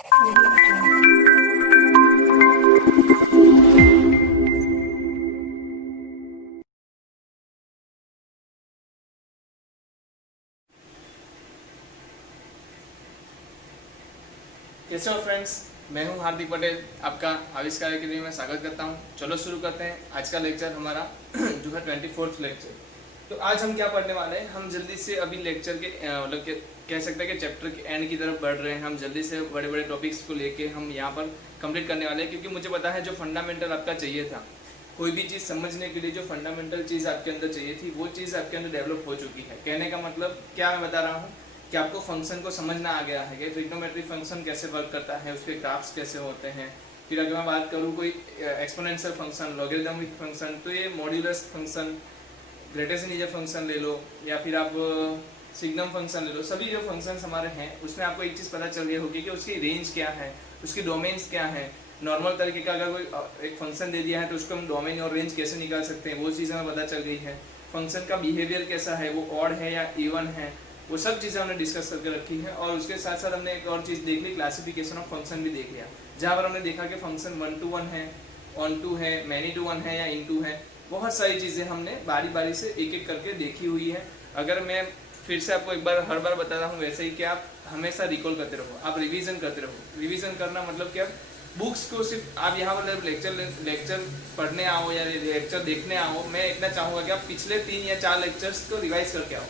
कैसे हो फ्रेंड्स, मैं हूं हार्दिक पटेल, आपका आविष्कार अकेडमी में स्वागत करता हूं। चलो शुरू करते हैं आज का लेक्चर हमारा जो है 24th लेक्चर। तो आज हम क्या पढ़ने वाले हैं, हम जल्दी से अभी लेक्चर के मतलब कह सकते हैं कि चैप्टर के एंड की तरफ बढ़ रहे हैं। हम जल्दी से बड़े बड़े टॉपिक्स को लेके हम यहाँ पर कंप्लीट करने वाले हैं, क्योंकि मुझे पता है जो फंडामेंटल आपका चाहिए था, कोई भी चीज़ समझने के लिए जो फंडामेंटल चीज़ आपके अंदर चाहिए थी वो चीज़ आपके अंदर डेवलप हो चुकी है। कहने का मतलब क्या मैं बता रहा हूँ कि आपको फंक्शन को समझना आ गया है कि ट्रिग्नोमेट्री फंक्शन कैसे वर्क करता है, उसके ग्राफ्स कैसे होते हैं। फिर अगर मैं बात करूँ कोई एक्सपोनेंशियल फंक्शन, लॉगरिथमिक फंक्शन, तो ये modulus function, greatest integer function ले लो या फिर आप सिग्नम फंक्शन ले लो, सभी जो फंक्शंस हमारे हैं उसमें आपको एक चीज़ पता चल रही होगी कि उसकी रेंज क्या है, उसकी डोमेन्स क्या है। नॉर्मल तरीके का अगर कोई एक फंक्शन दे दिया है तो उसको हम डोमेन और रेंज कैसे निकाल सकते हैं वो चीज़ हमें पता चल गई है। फंक्शन का बिहेवियर कैसा है, वो ऑड है या इवन है, वो सब चीज़ें हमने डिस्कस करके रखी है। और उसके साथ साथ हमने एक और चीज़ देख ली, क्लासिफिकेशन ऑफ फंक्शन भी देख लिया, जहाँ पर हमने देखा कि फंक्शन 1 to 1 है, ऑन टू है, मैनी टू 1 है या इन टू है। बहुत सारी चीज़ें हमने बारी बारी से एक एक करके देखी हुई है। अगर मैं फिर से आपको एक बार हर बार बता रहा हूँ वैसे ही कि आप हमेशा रिकॉल करते रहो, आप रिवीजन करते रहो। रिवीजन करना मतलब क्या, बुक्स को सिर्फ आप यहाँ पर लेक्चर पढ़ने आओ या लेक्चर देखने आओ, मैं इतना चाहूँगा कि आप पिछले 3 या 4 लेक्चर्स को रिवाइज करके आओ।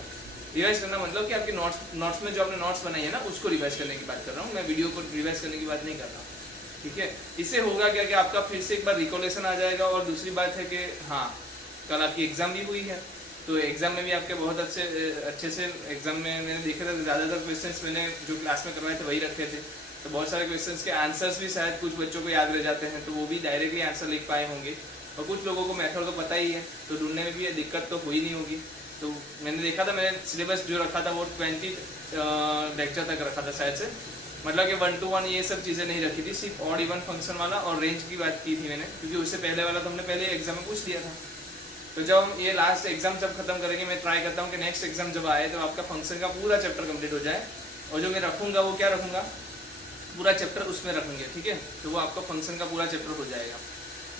रिवाइज करना मतलब कि आपके नोट्स में जो आपने नोट्स बनाई है ना, उसको रिवाइज करने की बात कर रहा हूँ मैं, वीडियो को रिवाइज करने की बात नहीं कर रहा हूँ। ठीक है, इससे होगा क्या कि आपका फिर से एक बार रिकॉलेशन आ जाएगा। और दूसरी बात है कि हाँ, कल आपकी एग्जाम भी हुई है, तो एग्जाम में भी आपके बहुत अच्छे से एग्जाम में मैंने देखे थे, ज़्यादातर क्वेश्चंस मैंने जो क्लास में करवाए थे वही रखे थे। तो बहुत सारे क्वेश्चंस के आंसर्स भी शायद कुछ बच्चों को याद रह जाते हैं, तो वो भी डायरेक्टली आंसर लिख पाए होंगे। और कुछ लोगों को मेथड तो पता ही है, तो ढूंढने में भी ये दिक्कत तो हुई नहीं होगी। तो मैंने देखा था, मैंने सिलेबस जो रखा था वो 20 लेक्चर तक रखा था शायद से, मतलब कि 1 to 1 ये सब चीज़ें नहीं रखी थी, सिर्फ ऑड इवन फंक्शन वाला और रेंज की बात की थी मैंने, क्योंकि उससे पहले वाला तो हमने पहले एग्जाम में पूछ लिया था। तो जब हम ये लास्ट एग्जाम जब खत्म करेंगे, मैं ट्राई करता हूँ कि नेक्स्ट एग्जाम जब आए तो आपका फंक्शन का पूरा चैप्टर कंप्लीट हो जाए। और जो मैं रखूँगा वो क्या रखूँगा, पूरा चैप्टर उसमें रखेंगे। ठीक है, तो वो आपका फंक्शन का पूरा चैप्टर हो जाएगा।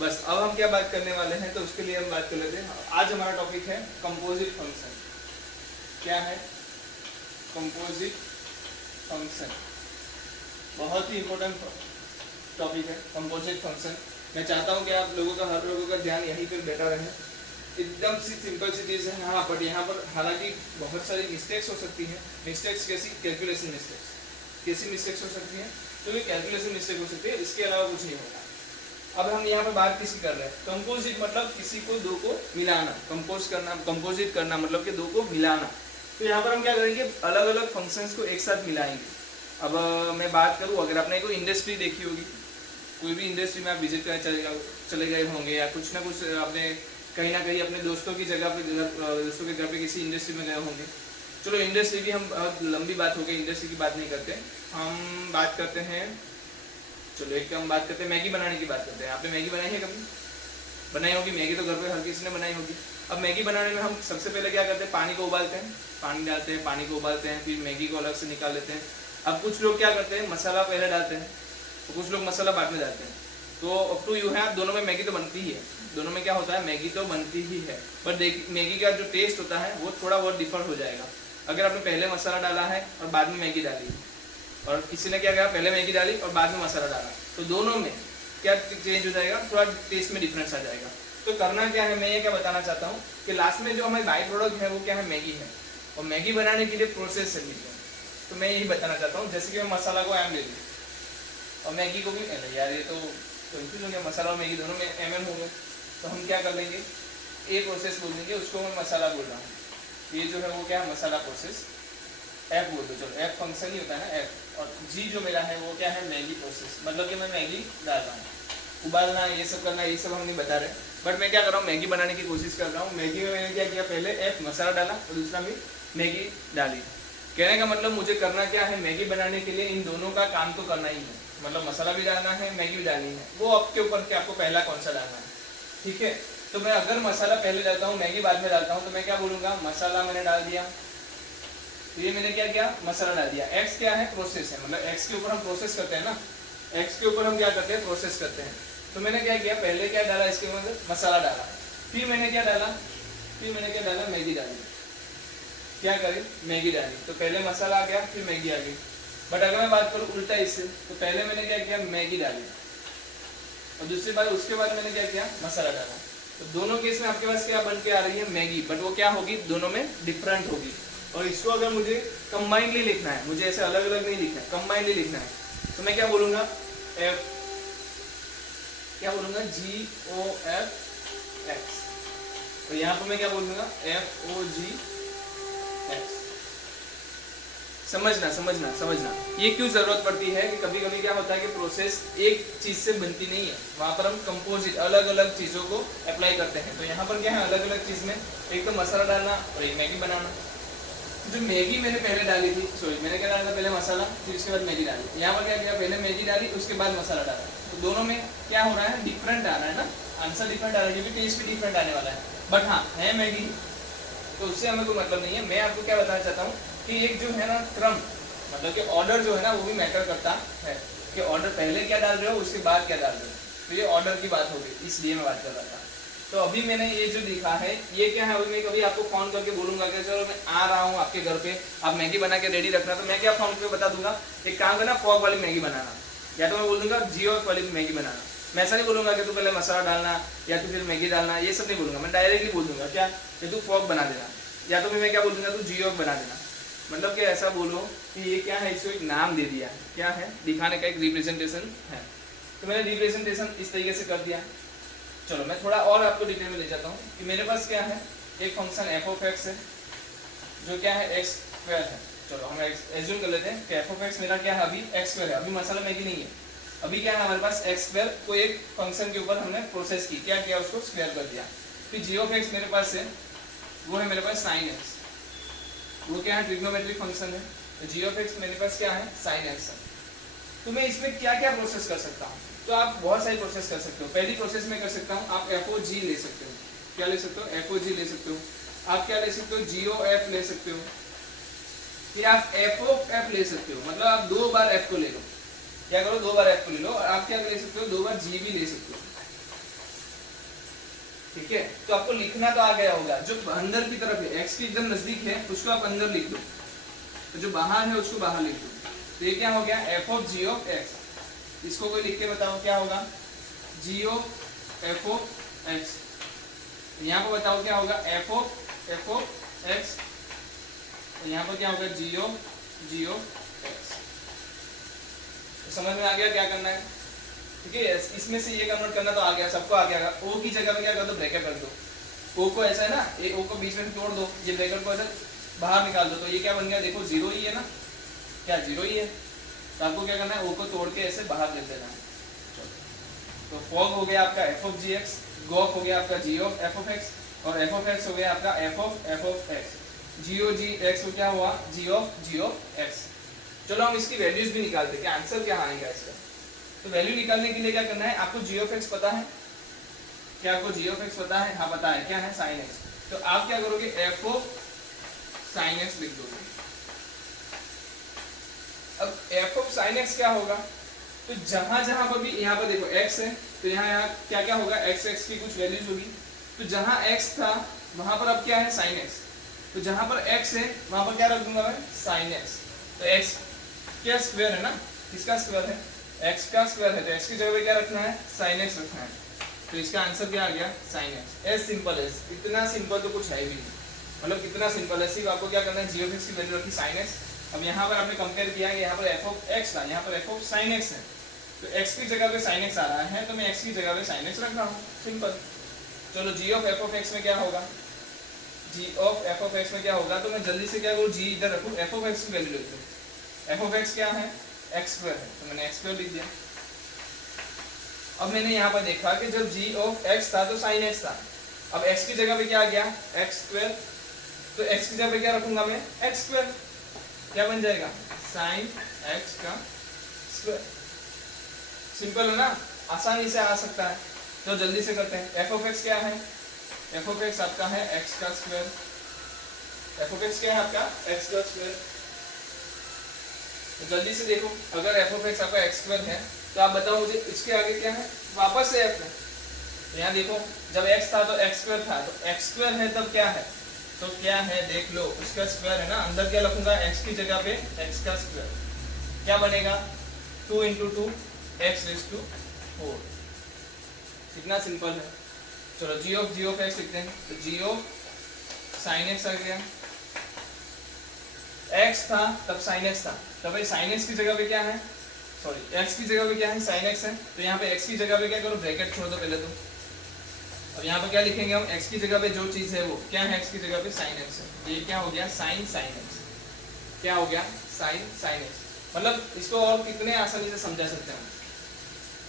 बस अब हम क्या बात करने वाले हैं, तो उसके लिए हम बात कर लेते हैं। आज हमारा टॉपिक है कंपोजिट फंक्शन। क्या है कंपोजिट फंक्शन? बहुत ही इंपॉर्टेंट टॉपिक है कंपोजिट फंक्शन। मैं चाहता हूं कि आप लोगों का, हर लोगों का ध्यान यहीं पर बैठा रहे। एकदम सी सिंपल सी चीज़ है, हाँ, बट यहाँ पर हालांकि बहुत सारी मिस्टेक्स हो सकती हैं। मिस्टेक्स कैसी? Calculation mistakes. कैसी मिस्टेक्स हो सकती हैं? तो ये कैलकुलेशन मिस्टेक हो सकती है, इसके अलावा कुछ नहीं होगा। अब हम यहाँ पर बात किसी कर रहे हैं, कंपोजिट मतलब किसी को दो को मिलाना, कंपोज करना, कंपोजिट करना मतलब कि दो को मिलाना। तो यहाँ पर हम क्या करेंगे, अलग अलग फंक्शंस को एक साथ मिलाएंगे। अब मैं बात करूँ, अगर आपने कोई इंडस्ट्री देखी होगी, कोई भी इंडस्ट्री में आप विजिट करने चले गए होंगे, या कुछ ना कुछ आपने कहीं ना कहीं अपने दोस्तों की जगह पे, दोस्तों के घर पे किसी इंडस्ट्री में गए होंगे। चलो इंडस्ट्री भी हम, बहुत लंबी बात हो गई, इंडस्ट्री की बात नहीं करते, हम बात करते हैं, चलो एक हम बात करते हैं मैगी बनाने की बात करते हैं। आपने मैगी बनाई है कभी? बनाई होगी मैगी, तो घर पे हर किसी ने बनाई होगी। अब मैगी बनाने में हम सबसे पहले क्या करते हैं, पानी को उबालते हैं, पानी डालते हैं, पानी को उबालते हैं, फिर मैगी को अलग से निकाल लेते हैं। अब कुछ लोग क्या करते हैं, मसाला पहले डालते हैं, तो कुछ लोग मसाला बाद में डालते हैं। तो अप टू यू है, दोनों में मैगी तो बनती ही है, दोनों में क्या होता है, मैगी तो बनती ही है। पर देख, मैगी का जो टेस्ट होता है वो थोड़ा बहुत डिफर हो जाएगा। अगर आपने पहले मसाला डाला है और बाद में मैगी डाली, और किसी ने क्या करा, पहले मैगी डाली और बाद में मसाला डाला, तो दोनों में क्या चेंज हो जाएगा, थोड़ा टेस्ट में डिफरेंस आ जाएगा। तो करना क्या है, मैं ये क्या बताना चाहता हूँ कि लास्ट में जो हमारी बाई प्रोडक्ट है वो क्या है, मैगी है। और मैगी बनाने के लिए प्रोसेस है, तो मैं यही बताना चाहता हूँ। जैसे कि मैं मसाला को एम ले लूँ और मैगी को भी यार, ये तो कंफ्यूज हो गया, मसाला और मैगी दोनों में एम हो गए। तो हम क्या कर लेंगे, ए प्रोसेस बोल देंगे, उसको मैं मसाला बोल रहा हूँ, ये जो है वो क्या है, मसाला प्रोसेस। एफ बोल दो, चलो एफ फंक्शन ही होता है ना, एफ। और जी जो मेरा है वो क्या है, मैगी प्रोसेस, मतलब कि मैं मैगी डाल रहा हूँ। उबालना, ये सब करना, ये सब हम नहीं बता रहे, बट मैं क्या कर रहा हूँ, मैगी बनाने की कोशिश कर रहा हूँ। मैगी में मैंने क्या किया, पहले एफ मसाला डाला और दूसरा में मैगी डाली। कहने का मतलब मुझे करना क्या है, मैगी बनाने के लिए इन दोनों का काम तो करना ही है, मतलब मसाला भी डालना है, मैगी भी डालनी है। वो आपके ऊपर कि आपको पहला कौन सा डालना है। ठीक है, तो मैं अगर मसाला पहले डालता हूँ, मैगी बाद में डालता हूँ, तो मैं क्या बोलूँगा, मसाला मैंने डाल दिया, तो ये मैंने क्या किया, मसाला डाल दिया। x क्या है, प्रोसेस है, मतलब x के ऊपर हम प्रोसेस करते हैं ना, x के ऊपर हम क्या करते हैं, प्रोसेस करते हैं। तो मैंने क्या किया, पहले क्या डाला इसके अंदर, मसाला डाला, फिर मैंने क्या डाला, मैगी डाली। क्या करी, मैगी डाली। तो पहले मसाला आ गया, फिर मैगी आ गई। बट अगर मैं बात करूँ उल्टा इससे, तो पहले मैंने क्या किया, मैगी डाली, और दूसरी बार उसके बाद मैंने क्या किया, मसाला डाला। तो दोनों केस में आपके पास क्या बन के आ रही है, मैगी, बट वो क्या होगी, दोनों में डिफरेंट होगी। और इसको अगर मुझे कंबाइनली लिखना है, मुझे ऐसे अलग अलग नहीं लिखना है, कंबाइनली लिखना है, तो मैं क्या बोलूंगा, GOFX। तो यहाँ पर मैं क्या बोलूंगा, FOGX। समझना ये क्यों जरूरत पड़ती है कि कभी कभी क्या होता है कि प्रोसेस एक चीज से बनती नहीं है, वहां पर हम कंपोजिट अलग अलग चीजों को अप्लाई करते हैं। तो यहाँ पर क्या है, अलग अलग चीज में एक तो मसाला डालना और एक मैगी बनाना। जो मैगी मैंने पहले डाली थी, मैंने क्या डाला था, पहले मसाला, फिर उसके बाद मैगी डाली। यहाँ पर क्या किया, पहले मैगी डाली, उसके बाद मसाला डाला। तो दोनों में क्या हो रहा है, डिफरेंट आ रहा है ना, आंसर डिफरेंट आ रहा है, क्योंकि टेस्ट भी डिफरेंट आने वाला है। बट हाँ है मैगी, तो उससे हमें कोई मतलब नहीं है। मैं आपको क्या बताना चाहता हूँ कि एक जो है ना क्रम, मतलब कि ऑर्डर जो है ना, वो भी मैटर करता है कि ऑर्डर पहले क्या डाल रहे हो, उसके बाद क्या डाल रहे हो। तो ये ऑर्डर की बात होगी, इसलिए मैं बात कर रहा था। तो अभी मैंने ये जो लिखा है, ये क्या है, अभी मैं कभी आपको फोन करके बोलूंगा कि चलो मैं आ रहा हूँ आपके घर पे, आप मैगी बना के रेडी रखना, तो मैं क्या फोन पे बता दूंगा, एक काम करना, फॉग वाली मैगी बनाना, या तो मैं बोल दूंगा GOF वाली मैगी बनाना। मैं ऐसा नहीं बोलूंगा कि तू पहले मसाला डालना या तो फिर मैगी डालना, ये सब नहीं बोलूंगा। मैं डायरेक्टली बोल दूंगा क्या, कि तू फॉग बना देना, या तो मैं क्या बोल दूंगा, तू GOF बना देना। मतलब कि ऐसा बोलो कि ये क्या है, इसको एक नाम दे दिया, क्या है, दिखाने का एक रिप्रेजेंटेशन है। तो मैंने रिप्रेजेंटेशन इस तरीके से कर दिया। चलो मैं थोड़ा और आपको डिटेल में ले जाता हूँ कि मेरे पास क्या है, एक फंक्शन f(x) है, जो क्या है, x² है। चलो हम एज्यूम कर लेते हैं कि f(x) मेरा क्या है, अभी x² है, अभी मसाला मैगी नहीं है, अभी क्या है हमारे पास x² को एक फंक्शन के ऊपर हमने प्रोसेस की, क्या किया, उसको स्क्वायर कर दिया। फिर g(x) मेरे पास है, वो है मेरे पास sin x, वो क्या है, ट्रिग्नोमेट्रिक फंक्शन है। तो g(x) मेरे पास क्या है, sin x है। तो मैं इसमें क्या क्या प्रोसेस कर सकता हूँ, तो आप बहुत सारी प्रोसेस कर सकते हो। पहली प्रोसेस में कर सकता हूँ, आप FOG ले सकते हो। क्या ले सकते हो, FOG ले सकते हो। आप क्या ले सकते हो, GOF ले सकते हो, फिर आप FOF ले सकते हो, मतलब आप 2 बार F को ले लो, क्या करो, 2 बार F को ले लो, और आप क्या ले सकते हो, 2 बार G भी ले सकते हो। ठीक है, तो आपको लिखना तो आ गया होगा, जो अंदर की तरफ है, x के एकदम नजदीक है, उसको आप अंदर लिख दो, तो जो बाहर है उसको बाहर लिख दो। तो ये क्या हो गया, FOG(x)। इसको कोई लिख के बताओ क्या होगा, GOF(x)। यहाँ पर बताओ क्या होगा, FOF(x)। यहाँ पर क्या होगा, GOF(x)। तो समझ में आ गया क्या करना है, ठीक है। इसमें से ये कन्वर्ट करना तो आ गया, सबको आ गया। ओ की जगह पे क्या कर दो, ब्रैकेट रख दो। ओ को ऐसा है ना, ए ओ को बीच में तोड़ दो, ये ब्रैकेट को ऐसे बाहर निकाल दो, तो ये क्या बन गया, देखो 0 ही है ना, क्या 0 ही है। तो आपको क्या करना है, ओ को तोड़ के ऐसे बाहर कर देना है। तो फॉग हो गया आपका FOGX, गोफ हो गया आपका GOF(x), और FOFX हो गया आपका FOFX। GOGX को क्या हुआ, GOF(x). चलो हम इसकी वैल्यूज भी निकालते हैं कि आंसर क्या आएगा इसका। तो वैल्यू निकालने के लिए क्या करना है, आपको GOF(x) पता है, क्या आपको GOF(x) पता है, हाँ पता है, क्या है, sin x। तो आप क्या करोगे, FOsin x लिख दोगे। अब FOsin x क्या होगा, तो जहां जहां पर भी, यहाँ पर देखो x है, तो यहाँ क्या क्या होगा, x की कुछ वैल्यूज होगी। तो जहां x था वहां पर अब क्या है, sin x। तो जहां पर x है वहां पर क्या रख दूंगा मैं, sin x। तो x क्या स्क्वायर है ना, किसका स्क्वायर है, x का स्क्वायर है, तो x की जगह पे क्या रखना है, sin x रखना है। तो इसका आंसर क्या आ गया, sin x। As simple as, इतना सिंपल तो कुछ है भी नहीं, मतलब कितना सिंपल है। सिर्फ आपको क्या करना है, GOF(x) की वैल्यू रखी sin x। अब यहाँ पर आपने कंपेयर किया कि यहाँ पर FOFX था, यहाँ पर FOSin x है, तो x की जगह पे sin x आ रहा है, तो मैं x की जगह पे sin x रख रहा हूँ, सिंपल। चलो GOF(f(x) में क्या होगा, GOF(f(x) में क्या होगा, तो मैं जल्दी से क्या करूँ, G इधर रखूँ, FOFX की वैल्यू लिख दूँ। FOFX क्या है, x² है, तो मैंने x² लिख दिया। अब मैंने यहाँ पर देखा कि जब GOF(x) था तो sin x था, अब x की जगह पे क्या आ गया, x², तो x की जगह पे क्या रखूंगा मैं, x², क्या बन जाएगा, sin x का स्क्वायर। सिंपल है ना, आसानी से आ सकता है। तो जल्दी से करते हैं, FOFX क्या है, FOFX आपका है x का स्क्वायर, एफ ऑफ एक्स क्या है आपका एक्स का स्क्वायर। तो जल्दी से देखो, अगर एफ ऑफ एक्स आपका एक्स स्क्वायर है तो आप बताओ मुझे इसके आगे क्या है, वापस से एफ है। तो यहाँ देखो, जब x था तो एक्स स्क्वायर था, तो एक्स स्क्वायर है तब क्या है, तो क्या है देख लो, उसका स्क्वायर है ना, अंदर क्या लिखूंगा x की जगह पे x का स्क्वायर, क्या बनेगा 2 × 2 x⁴। कितना सिंपल है। चलो g ऑफ x लिखते हैं, तो g ऑफ sin x आ गया, x था तब sin x था, तब भाई sin x की जगह पे क्या है, सॉरी x की जगह पे क्या है sin x है, तो यहाँ पे x की जगह पे क्या करो, ब्रैकेट छोड़ दो पहले तो। अब यहाँ पे क्या लिखेंगे हम, x की जगह पे जो चीज है वो क्या है, x की जगह पे sin x है, तो ये क्या हो गया sin x, क्या हो गया sin x। मतलब इसको और कितने आसानी से समझा सकते हैं,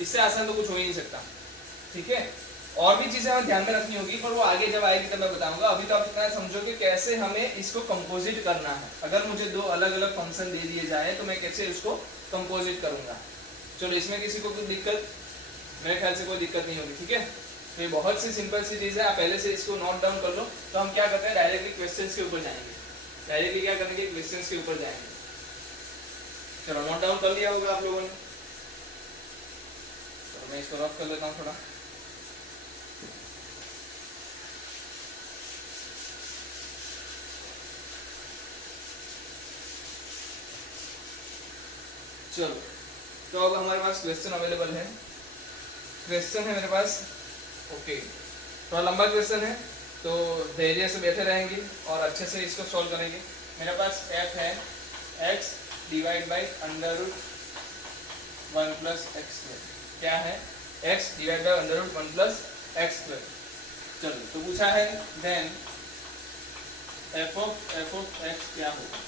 इससे आसान तो कुछ हो ही नहीं सकता, ठीक है। और भी चीजें हमें ध्यान में रखनी होगी, पर वो आगे जब आएगी तब मैं बताऊंगा। अभी तो आप इतना समझो कि कैसे हमें इसको कंपोजिट करना है। अगर मुझे दो अलग अलग फंक्शन दे दिए जाए तो मैं कैसे इसको कंपोजिट करूंगा। चलो इसमें किसी को कोई दिक्कत, मेरे ख्याल से कोई दिक्कत नहीं होगी, ठीक है। तो ये बहुत सी सिंपल सी चीज़ है, आप पहले से इसको नोट डाउन कर लो। तो हम क्या करते हैं, डायरेक्टली क्वेश्चंस के ऊपर जाएंगे, डायरेक्टली क्या करेंगे, क्वेश्चंस के ऊपर जाएंगे। चलो नोट डाउन कर लिया होगा आप लोगों ने, तो मैं इसको रफ कर लेता हूँ थोड़ा। चलो तो अब हमारे पास क्वेश्चन अवेलेबल है, क्वेश्चन है मेरे पास, ओके। थोड़ा लंबा क्वेश्चन है तो धैर्य से बैठे रहेंगे और अच्छे से इसको सॉल्व करेंगे। मेरे पास f है x डिवाइड बाई √1 + x², क्या है x डिवाइड बाई √1 + x²। चलो तो पूछा है देन f ऑफ x क्या होगा,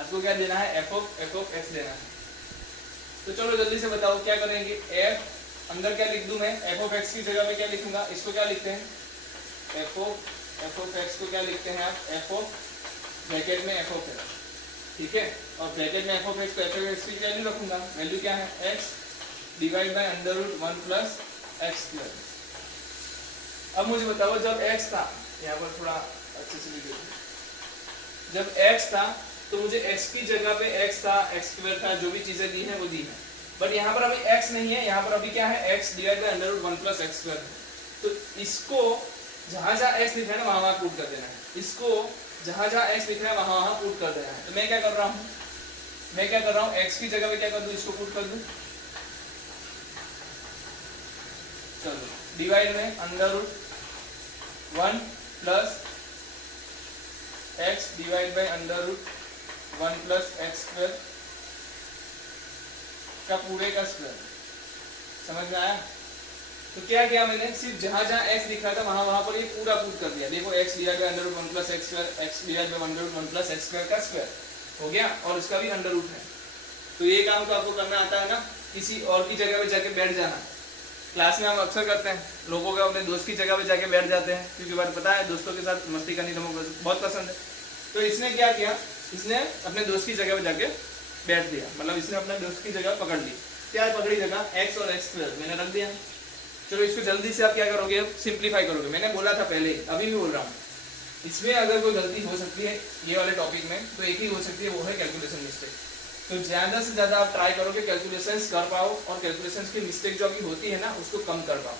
आपको क्या देना है, f ऑफ x देना है। तो चलो जल्दी से बताओ क्या करेंगे, f अंदर क्या लिख दूं मैं, f ऑफ x की जगह पे क्या लिखूंगा, इसको क्या लिखते हैं, f ऑफ x को क्या लिखते हैं आप, f ऑफ ब्रैकेट में f ऑफ x, ठीक है। और ब्रैकेट में f ऑफ x को f ऑफ x की वैल्यू रखूंगा, वैल्यू क्या है x डिवाइड बाय √1 + x²। अब मुझे बताओ जब x था, यहाँ पर थोड़ा अच्छे से लिख दो, जब x था तो मुझे x की जगह पे x था, x² था, जो भी चीजें दी हैं वो दी है, बट यहाँ पर अभी x नहीं है, यहाँ पर अभी क्या है x डिवाइड बाय √1 + x²। तो इसको जहां जहां x लिखा है ना वहां पुट कर देना है, इसको जहां जहां x लिखा है वहां पुट कर देना है। तो मैं क्या कर रहा हूँ, x की जगह पे क्या कर दूं, इसको पुट कर दूं। चलो डिवाइड में √1 + x डिवाइड बाय √1 + x² का पूरे का स्क्वायर, समझ में आया। तो क्या किया मैंने, सिर्फ जहां जहां x लिख रहा था वहां पर ये पूरा पुट कर दिया। देखो x divide by √1 + x², x divide by √1 + x² का स्क्वायर हो गया, और उसका भी अंडर रूट है। तो ये काम तो आपको करना आता है ना, किसी और की जगह पे जाके बैठ जाना। क्लास में हम अक्सर करते हैं, लोगों का अपने दोस्त की जगह पे जाके बैठ जाते हैं, क्योंकि बात पता है दोस्तों के साथ मस्ती करनी लोगों को बहुत पसंद है। तो इसने क्या किया, इसने अपने दोस्त की जगह पे जाके बैठ दिया, मतलब इसने अपने दोस्त की जगह पकड़ ली। क्या पकड़ी जगह, x और x² मैंने रख दिया। चलो इसको जल्दी से आप क्या करोगे, सिंप्लीफाई करोगे। मैंने बोला था पहले, अभी भी बोल रहा हूँ, इसमें अगर कोई गलती हो सकती है ये वाले टॉपिक में, तो एक ही हो सकती है, वो है कैलकुलेशन मिस्टेक। तो ज़्यादा से ज़्यादा आप ट्राई करो कि कैलकुलेशंस कर पाओ, और कैलकुलेशंस की मिस्टेक जो अभी होती है ना उसको कम कर पाओ।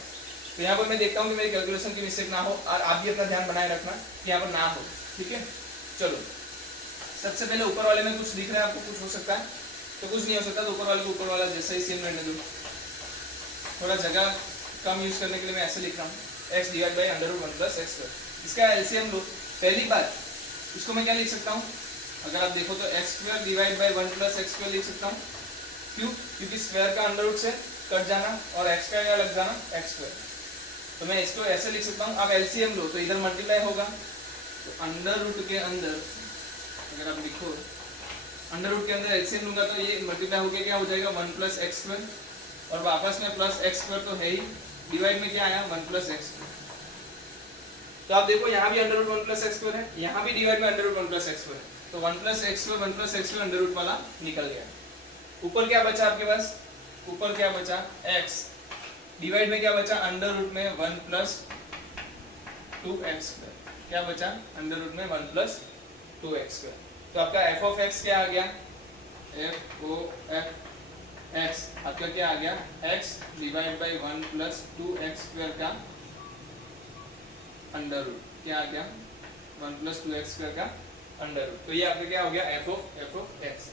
तो यहाँ पर मैं देखता हूँ कि मेरी कैलकुलेशन की मिस्टेक ना हो, और आप भी अपना ध्यान बनाए रखना कि यहाँ पर ना हो, ठीक है। चलो सबसे पहले ऊपर वाले में कुछ दिख रहा है आपको, कुछ हो सकता है तो कुछ नहीं हो सकता, तो ऊपर वाले को ऊपर वाला जैसे ही सेम रहने दो। थोड़ा जगह कम यूज करने के लिए मैं ऐसे लिख रहा हूँ, x डिवाइड बाई √1 + x²। इसका एलसीएम लो। पहली बात इसको मैं क्या लिख सकता हूँ, अगर आप देखो तो x² डिवाइड बाई 1 + x² लिख सकता हूँ। क्यों, क्योंकि स्क्वायर का अंडर रूट से कट जाना और x का क्या लग जाना, x²। तो मैं इसको ऐसे लिख सकता हूँ। अब एलसीएम लो तो इधर मल्टीप्लाई होगा, तो अंडर रूट के अंदर अगर आप लिखो, अंडर रूट के अंदर एलसीएम लूंगा तो ये मल्टीप्लाई होकर क्या हो जाएगा 1 + x², और वापस में +x² तो है ही, डिवाइड में क्या आया 1 + x²। तो आप देखो यहाँ भी √1 + x² है, यहाँ भी डिवाइड में √1 + x² है, तो 1 + x² अंडर रूट वाला निकल गया। ऊपर क्या बचा आपके पास, ऊपर क्या बचा x, डिवाइड में क्या बचा अंडर रूट में 1 + 2x², क्या बचा, अंडर रूट में 1 प्लस 2x स्क्वायर। तो आपका एफ ऑफ एक्स क्या आ गया, एफ ओ एफ एक्स आपका क्या आ गया, x divide by 1 plus 2x square का अंडर रूट, क्या आ गया 1 प्लस 2x स्क्वायर का अंडर रूट। तो ये आपका क्या हो गया, एफ ऑफ एक्स।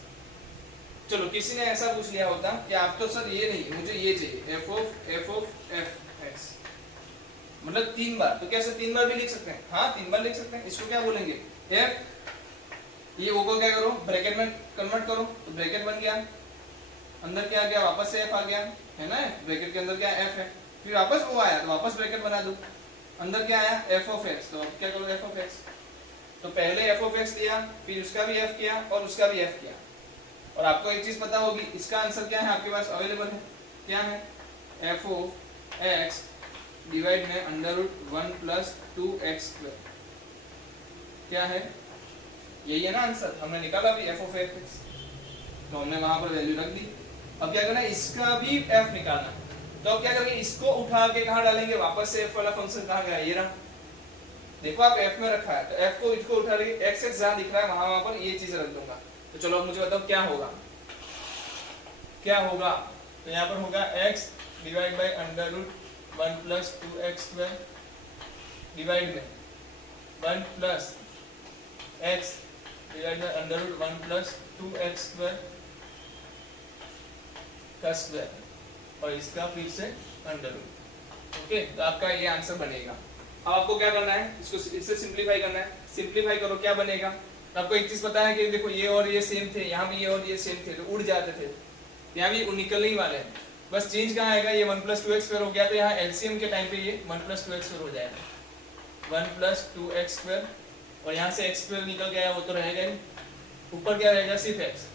चलो किसी ने ऐसा पूछ लिया होता कि आप तो सर ये नहीं, मुझे ये चाहिए, एफ ऑफ एफ एक्स, मतलब 3 बार। तो कैसे 3 बार भी लिख सकते हैं, हाँ 3 बार लिख सकते हैं। इसको क्या बोलेंगे, एफ, ये ओ को क्या करो, ब्रैकेट में कन्वर्ट करो, तो ब्रैकेट बन गया, अंदर क्या आ गया, वापस से एफ आ गया, है ना, ब्रैकेट के अंदर क्या एफ है, फिर वापस ओ आया तो वापस ब्रैकेट बना दो, अंदर क्या आया, एफ ऑफ एक्स। तो अब क्या करो, एफ ऑफ एक्स, तो पहले एफ ऑफ एक्स लिया, फिर उसका भी एफ किया और उसका भी एफ किया। और आपको एक चीज पता होगी, इसका आंसर क्या है, आपके पास अवेलेबल है, क्या है, एफ ऑफ एक्स डिवाइड में under root 1 plus 2x square, क्या है, यही है ना आंसर, हमने निकाला भी एफ ऑफ एक्स, तो हमने वहां पर वैल्यू रख दी। अब क्या करना है, इसका भी एफ निकालना, तो अब क्या करेंगे, इसको उठा के कहाँ डालेंगे, वापस से एफ वाला फंक्शन कहाँ गया, ये रहा, देखो आप एफ में रखा है, तो एफ को इसको उठा लेंगे, एक्स एक्स जहां दिख रहा है वहां पर ये चीज रख दूंगा। तो चलो अब मुझे बताओ क्या होगा, क्या होगा, तो यहाँ पर होगा x divide by under root 1 plus 2x square divide में 1 plus x divide by under root 1 plus 2x square का स्क्वायर, और इसका फिर से अंडर रूट। ओके, तो आपका ये आंसर बनेगा। अब आपको क्या करना है, इसको इससे सिंप्लीफाई करना है, सिंप्लीफाई करो, क्या बनेगा, तो आपको एक चीज पता है कि देखो ये और ये सेम थे, यहाँ भी ये और ये सेम थे, तो उड़ जाते थे, यहाँ भी निकलने ही वाले हैं, बस चेंज कहाँ आएगा, ये 1 प्लस 2x स्क्वायर हो गया, तो यहाँ एलसीएम के टाइम पे ये 1 प्लस 2x स्क्वायर हो जाएगा, 1 प्लस 2x स्क्वायर, और यहाँ से x स्क्वायर निकल गया, वो तो रहेगा ही, ऊपर क्या रहेगा, सिर्फ x,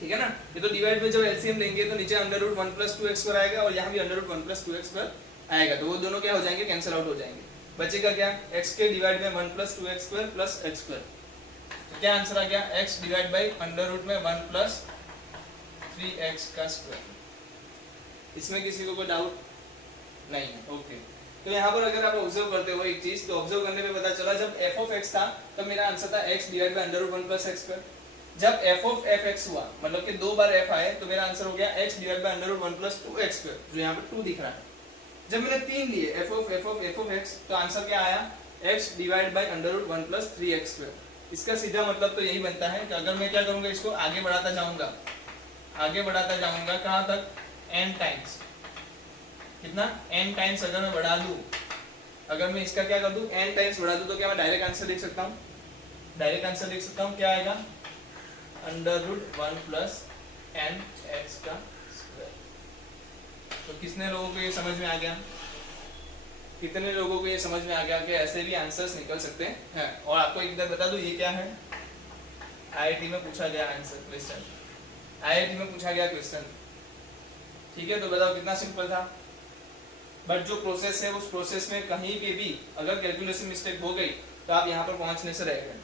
ठीक है ना। ये तो डिवाइड में जब एलसीएम लेंगे तो नीचे under root 1 plus 2x square आएगा, और यहाँ भी under root 1 plus 2x square आएगा, तो वो दोनों क्या हो जाएंगे, कैंसिल आउट हो जाएंगे, बचेगा क्या, x के डिवाइड में 1 plus 2x square plus x square. तो क्या आंसर आ गया, x divide by under root में 1 प्लस 3x का स्क्वायर। इसमें किसी को कोई डाउट नहीं है, ओके। तो यहाँ पर अगर आप ऑब्जर्व करते हो एक चीज, तो ऑब्जर्व करने पे पता चला जब f ऑफ x था तब मेरा आंसर था x divide by under root 1 plus x square. जब f ऑफ fx हुआ, मतलब कि 2 बार f आए, तो मेरा आंसर हो गया x divide by under root 1 plus 2x square, जो यहाँ पर 2 दिख रहा है। जब मैंने 3 लिए f ऑफ x, तो आंसर क्या आया, x divide by under root 1 plus 3x square. इसका सीधा मतलब तो यही बनता है कि अगर मैं क्या करूंगा, इसको आगे बढ़ाता जाऊंगा, आगे बढ़ाता जाऊंगा, कहां तक, n टाइम्स, कितना, n टाइम्स अगर मैं बढ़ा दूं, अगर मैं इसका क्या कर दूं, n टाइम्स बढ़ा दूं, तो क्या मैं डायरेक्ट आंसर लिख सकता हूं, डायरेक्ट आंसर लिख सकता हूं, क्या आएगा, under root 1 plus n x का स्क्वायर। तो कितने लोगों को ये समझ में आ गया, कितने लोगों को ये समझ में आ गया कि ऐसे भी आंसर्स निकल सकते हैं। और आपको एक बार बता दूं, ये क्या है, आईआईटी में पूछा गया आंसर क्वेश्चन, आईआईटी में पूछा गया क्वेश्चन, ठीक है। तो बताओ कितना सिंपल था, बट जो प्रोसेस है उस प्रोसेस में कहीं पे भी अगर कैलकुलेशन मिस्टेक हो गई तो आप यहाँ पर पहुंचने से रह गए,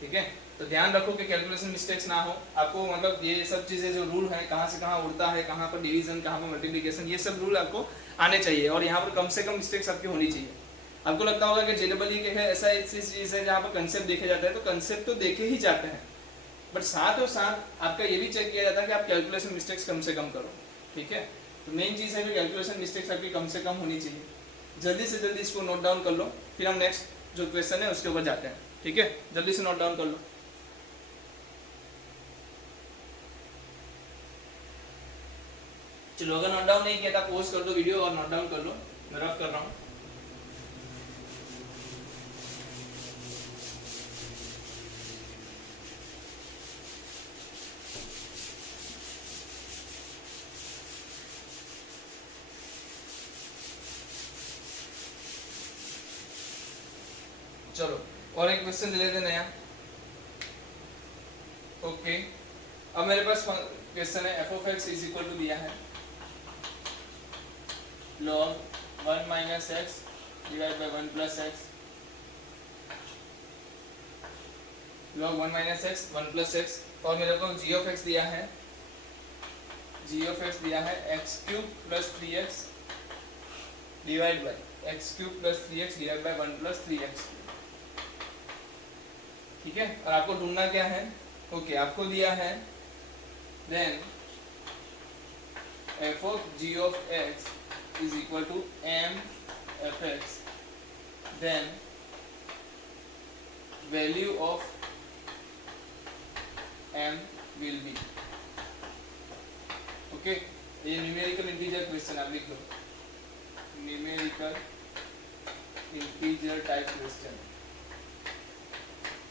ठीक है। तो ध्यान रखो कि कैलकुलेशन मिस्टेक्स ना हो, आपको मतलब ये सब चीजें जो रूल है, कहाँ से कहाँ उड़ता है, कहाँ पर डिवीजन, कहाँ पर मल्टीप्लिकेशन, ये सब रूल आपको आने चाहिए, और यहाँ पर कम से कम मिस्टेक्स आपकी होनी चाहिए। आपको लगता होगा कि जेडबलई के है ऐसा एक चीज है जहाँ पर कंसेप्ट देखे जाता है, तो कंसेप्ट तो देखे ही जाते हैं, बट साथ और साथ आपका ये भी चेक किया जाता है कि आप कैलकुलेशन मिस्टेक्स कम से कम करो, ठीक है। तो मेन चीज़ है कि कैलकुलेशन मिस्टेक्स आपकी कम से कम होनी चाहिए। जल्दी से जल्दी इसको नोट डाउन कर लो, फिर हम नेक्स्ट जो क्वेश्चन है उसके ऊपर जाते हैं, ठीक है। जल्दी से नोट डाउन कर लो। चलो, अगर नोट डाउन नहीं किया था पॉज कर दो वीडियो और नोट डाउन कर लो, मैं रफ कर रहा हूँ। चलो और एक क्वेश्चन ले लेते नया, ओके। अब मेरे पास क्वेश्चन है, f of x is equal to दिया है log 1 minus x divide by 1 plus x, log 1 minus x 1 plus x, और मेरे को g ऑफ एक्स दिया है, g ऑफ एक्स दिया है x cube plus 3x divide by x cube plus 3x divide by 1 plus 3x। ठीक है। और आपको ढूंढना क्या है, ओके आपको दिया है then f of g of x is equal to m f x, then value of m will be, okay. ये न्यूमेरिकल इंटीजर क्वेश्चन आप लिख लो, न्यूमेरिकल इंटीजर टाइप क्वेश्चन,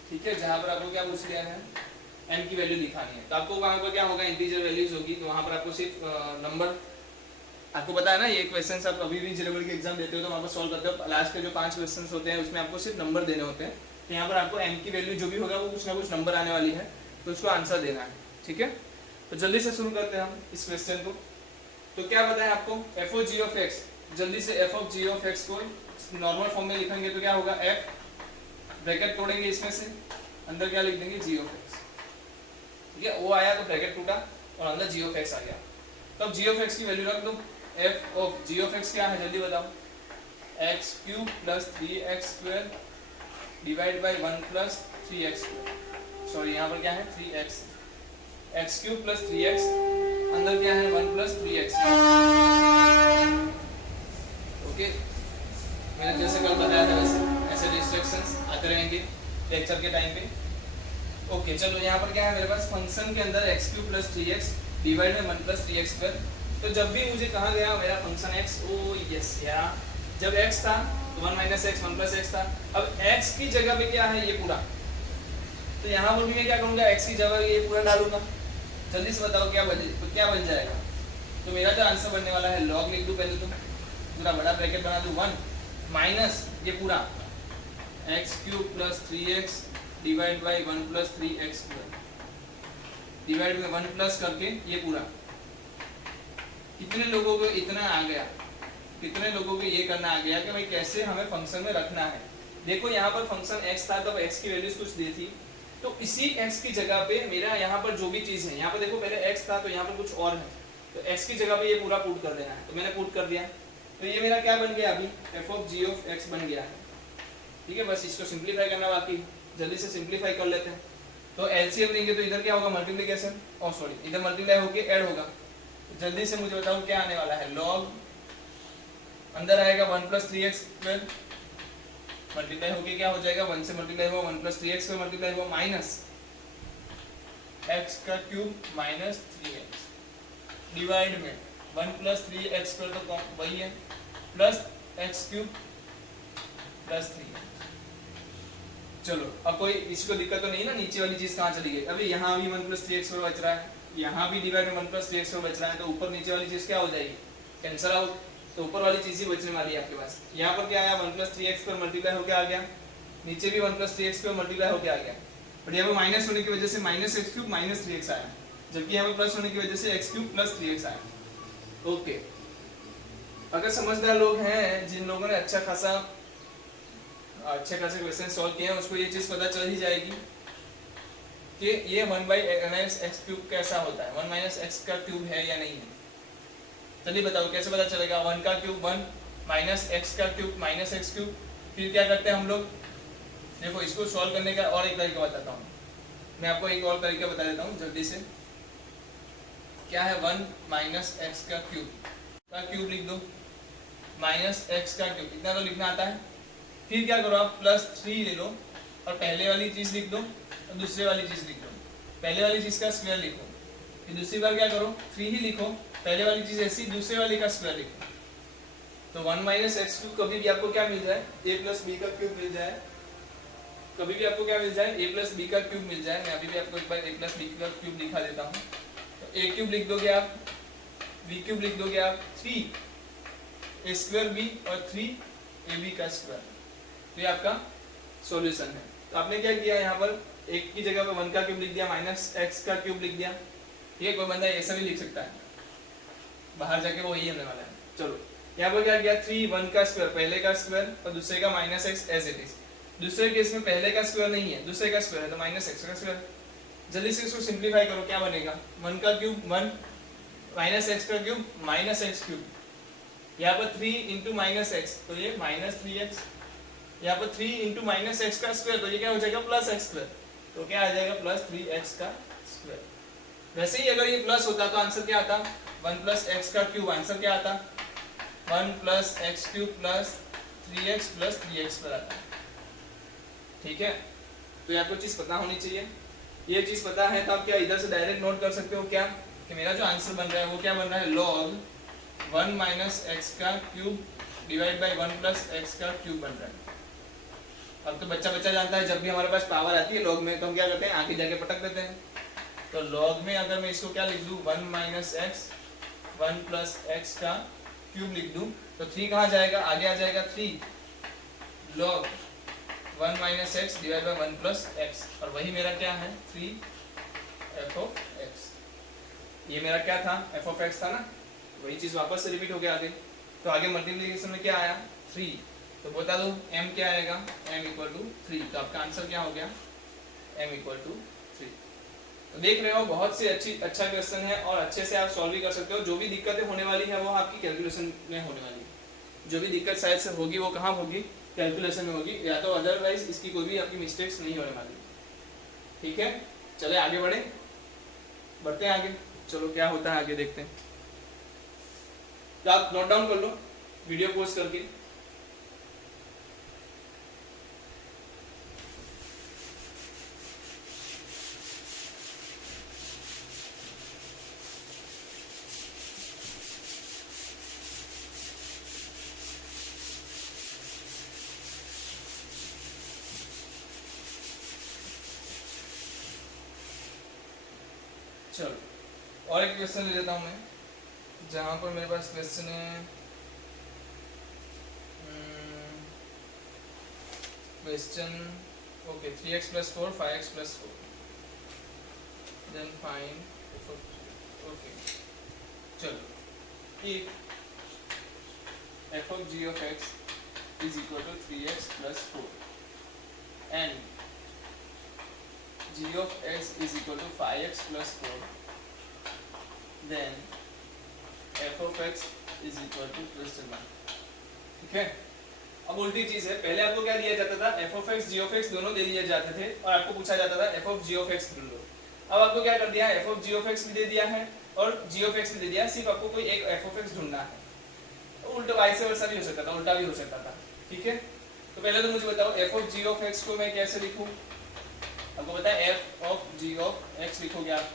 ठीक है। जहां पर आपको क्या पूछ लिया है, m की वैल्यू दिखानी है। तो आपको वहां पर क्या होगा, इंटीजर वैल्यूज होगी, तो वहां पर आपको सिर्फ नंबर, आपको पता है ना ये क्वेश्चंस आप अभी भी जेलेबल की एग्जाम देते हो तो वहां पर सॉल्व करते हो, लास्ट के जो 5 क्वेश्चंस होते हैं उसमें आपको सिर्फ नंबर देने होते हैं। तो यहाँ पर आपको m की वैल्यू जो भी होगा वो कुछ ना कुछ नंबर आने वाली है, तो उसको आंसर देना है, ठीक है। तो जल्दी से शुरू करते हैं हम इस क्वेश्चन को। तो क्या बताएं आपको, f of g of x, जल्दी से f of g of x को नॉर्मल फॉर्म में लिखेंगे तो क्या होगा, एफ ब्रैकेट तोड़ेंगे इसमें से, अंदर क्या लिख देंगे, जी ऑफ एक्स, ठीक है। वो आया तो ब्रैकेट टूटा और अंदर जी ऑफ एक्स आ गया। तो अब जी ऑफ एक्स की वैल्यू रख दो, f of g of x क्या है जल्दी बताओ, x cube plus 3x square divide by 1 plus 3x square, sorry यहाँ पर क्या है 3x, x cube plus 3x, अंदर क्या है 1 प्लस 3x, ओके। मैंने जैसे कल बताया था वैसे ऐसे डिस्ट्रैक्शंस आते रहेंगे लेक्चर के टाइम पे, ओके। चलो यहाँ पर क्या है मेरे पास, फंक्शन के अंदर x cube plus 3x divide by 1 plus 3x square. तो जब भी मुझे कहा गया मेरा फंक्शन x, ओ यस यार, जब x था तो 1 माइनस एक्स 1 प्लस एक्स था, अब x की जगह पे क्या है ये पूरा, तो यहाँ पर भी मैं क्या करूँगा, x की जगह ये पूरा डालूंगा। जल्दी से बताओ क्या बन जाएगा। तो मेरा जो आंसर बनने वाला है, लॉग लिख दूं पहले, तो पूरा बड़ा ब्रैकेट बना दूं 1 माइनस ये पूरा x cube plus 3x divide by 1 plus 3x square divide by 1 plus करके ये पूरा। कितने लोगों को इतना आ गया, कितने लोगों को ये करना आ गया कि भाई कैसे हमें फंक्शन में रखना है। देखो यहाँ पर फंक्शन x था, तब x की वैल्यूज कुछ दी थी, तो इसी x की जगह पे मेरा यहाँ पर जो भी चीज है, यहाँ पर देखो पहले x था तो यहाँ पर कुछ और है, तो x की जगह पे ये पूरा पुट कर देना है, तो मैंने पुट कर दिया। तो ये मेरा क्या बन गया अभी, f of g of x बन गया है, ठीक है। बस इसको सिंप्लीफाई करना बाकी, जल्दी से सिंप्लीफाई कर लेते हैं। तो एलसीएम लेंगे तो इधर क्या होगा, मल्टीप्लिकेशन, और सॉरी इधर मल्टीप्लाई होके ऐड होगा। तो जल्दी से मुझे बताओ क्या आने वाला है, लॉग अंदर आएगा 1 प्लस 3x स्क्वायर मल्टीप्लाई होके क्या हो जाएगा, 1 से मल्टीप्लाई हुआ 1 प्लस 3x स्क्वायर मल्टीप्लाई हुआ माइनस x का क्यूब माइनस 3x डिवाइड में 1 प्लस 3x स्क्वायर तो वही है प्लस x क्यूब प्लस 3। चलो अब कोई इसको दिक्कत तो नहीं ना, नीचे वाली चीज कहाँ चली गई, अभी यहाँ भी 1 प्लस 3x स्क्वायर बच रहा है, यहाँ भी डिवाइड में 1 प्लस 3x स्क्वायर बच रहा है, तो ऊपर नीचे वाली चीज क्या हो जाएगी, कैंसिल आउट। तो ऊपर वाली चीज ही बचने वाली है आपके पास। यहाँ पर क्या आया, 1 प्लस 3x स्क्वायर मल्टीप्लाई होकर आ गया, नीचे भी 1 प्लस 3x स्क्वायर मल्टीप्लाई होकर आ गया, बट यहाँ पर माइनस होने की वजह से minus x cube minus 3x आया, जबकि यहाँ पर प्लस होने की वजह से x क्यूब प्लस 3x आया, ओके। अगर समझदार लोग हैं, जिन लोगों ने अच्छे खासे क्वेश्चन सॉल्व किए हैं, उसको ये चीज पता चल ही जाएगी कि ये 1 बाई माइनस एक्स क्यूब कैसा होता है, 1 माइनस एक्स का क्यूब है या नहीं है। चलिए बताओ कैसे पता चलेगा, 1 का क्यूब 1 माइनस एक्स का क्यूब माइनस एक्स क्यूब। फिर क्या करते हैं हम लोग, देखो इसको सॉल्व करने का और एक तरीका बताता हूँ मैं आपको, एक और तरीका बता देता हूँ जल्दी से। क्या है, 1 माइनस एक्स का क्यूब लिख दो, माइनस एक्स का क्यूब, इतना तो लिखना आता है। फिर क्या करो आप, प्लस 3 ले लो और पहले वाली चीज लिख दो और दूसरे वाली चीज लिख दो, पहले वाली चीज का स्क्वायर लिखो, फिर दूसरी बार क्या करो 3 ही लिखो, पहले वाली चीज ऐसी दूसरे वाली का स्क्वायर लिखो। तो 1 माइनस एक्स क्यूब कभी भी आपको क्या मिल जाए, a प्लस बी का क्यूब मिल जाए, कभी भी आपको क्या मिल जाए, a प्लस बी का क्यूब मिल जाए। मैं अभी भी आपको एक बार a प्लस बी का क्यूब दिखा देता हूँ। तो a क्यूब लिख दोगे आप, b क्यूब लिख दोगे आप, 3 a स्क्वायर b और 3 ab का स्क्वायर, तो ये आपका सॉल्यूशन है। तो आपने क्या किया, यहाँ पर एक की जगह पे 1 का क्यूब लिख दिया, माइनस एक्स का क्यूब लिख दिया। ये कोई बंदा ऐसा भी लिख सकता है, बाहर जाके वो ही होने वाला है। चलो यहाँ पर क्या किया, 3 1 का स्क्वायर पहले का स्क्वायर और दूसरे का minus x as it is. दूसरे केस में पहले का स्क्वायर नहीं है, दूसरे का स्क्वायर है, तो माइनस एक्स का स्क्वायर। जल्दी से इसको सिंप्लीफाई करो, क्या बनेगा, 1 का क्यूब 1 माइनस एक्स का क्यूब माइनस एक्स क्यूब, यहाँ पर 3 इंटू माइनस एक्स, तो ये माइनस 3x, यहाँ पर 3 इंटू माइनस एक्स का स्क्वायर, तो ये क्या हो जाएगा प्लस एक्स स्क्वायर। तो क्या आ जाएगा प्लस 3x का स्क्वायर। वैसे ही अगर ये प्लस होता तो आंसर क्या आता 1 प्लस एक्स का क्यूब, आंसर क्या आता 1 plus x cube plus 3x plus 3x पर आता। ठीक है, तो ये आपको चीज पता होनी चाहिए। ये चीज पता है तो आप क्या इधर से डायरेक्ट नोट कर सकते हो क्या कि मेरा जो आंसर बन रहा है वो क्या बन रहा है log 1 माइनस एक्स का cube divide by 1 plus x का क्यूब बन रहा है। अब तो बच्चा जानता है जब भी हमारे पास पावर आती है log में तो हम क्या करते हैं आगे जाके पटक देते हैं। तो log में अगर मैं इसको क्या लिख दूं 1 माइनस एक्स 1 प्लस एक्स का क्यूब लिख दूं तो 3 कहाँ जाएगा, आगे आ जाएगा 3 log 1 minus x divide by 1 plus x, और वही मेरा क्या है 3 एफ ऑफ एक्स। ये मेरा क्या था एफ ऑफ एक्स था ना, वही चीज वापस से रिपीट हो गया आगे। तो आगे मल्टीप्लिकेशन में क्या आया 3, तो बता दो m क्या आएगा m इक्वल टू 3, तो आपका आंसर क्या हो गया m इक्वल टू 3। तो देख रहे हो बहुत से अच्छा क्वेश्चन है और अच्छे से आप सॉल्व भी कर सकते हो। जो भी दिक्कतें होने वाली है वो आपकी कैलकुलेशन में होने वाली है। जो भी दिक्कत शायद से होगी वो कहाँ होगी, कैलकुलेशन में होगी, या तो अदरवाइज इसकी कोई भी आपकी मिस्टेक्स नहीं होने वाली। ठीक है, चले आगे बढ़ते हैं आगे। चलो क्या होता है आगे देखते हैं। तो आप नोट डाउन कर लो वीडियो पॉज करके। चलो और एक क्वेश्चन ले लेता हूं मैं, जहां पर मेरे पास क्वेश्चन है question okay 3x plus 4 5x plus 4 then find okay. चलो if f of g of x is equal to 3x plus 4 and g of x is equal to 5x plus 4 then f of x is equal to question mark। ठीक है, अब उल्टी चीज है, पहले आपको क्या दिया जाता था f of x g of x दोनों दे दिए जाते थे और आपको पूछा जाता था f of g of x ढूंढ लो। अब आपको क्या कर दिया f of g of x भी दे दिया है और g of x भी दे दिया, सिर्फ आपको कोई एक f of x ढूंढना है। तो उल्टा वाइस वर्सा भी हो सकता था, उल्टा भी हो सकता था। ठीक है, तो पहले तो मुझे बताओ f of g of x को मैं कैसे लिखूं। आपको पता है f of g of x लिखोगे आप।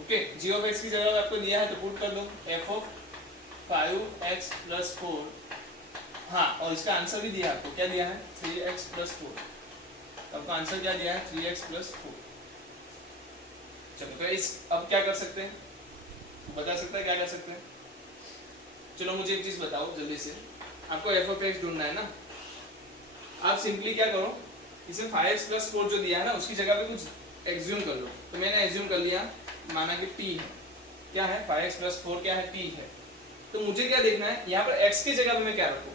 ओके, g of x की जगह आपको दिया है तो पुट कर दो f of 5x plus 4। हाँ, और इसका आंसर भी दिया आपको, क्या दिया है 3x plus 4। आपका आंसर क्या दिया है 3x plus 4। चलो तो इस अब क्या कर सकते हैं, बता सकता है क्या कर सकते हैं। चलो मुझे एक चीज बताओ जल्दी से, आपको f of x ढूंढना है ना। आप सिंपली क्या करो, इसे 5x plus 4 जो दिया है ना उसकी जगह पे कुछ एग्ज्यूम कर लो। तो मैंने एग्ज्यूम कर लिया, माना कि t है, क्या है 5x plus 4 क्या है t है। तो मुझे क्या देखना है यहाँ पर x की जगह पे मैं क्या रखूँ,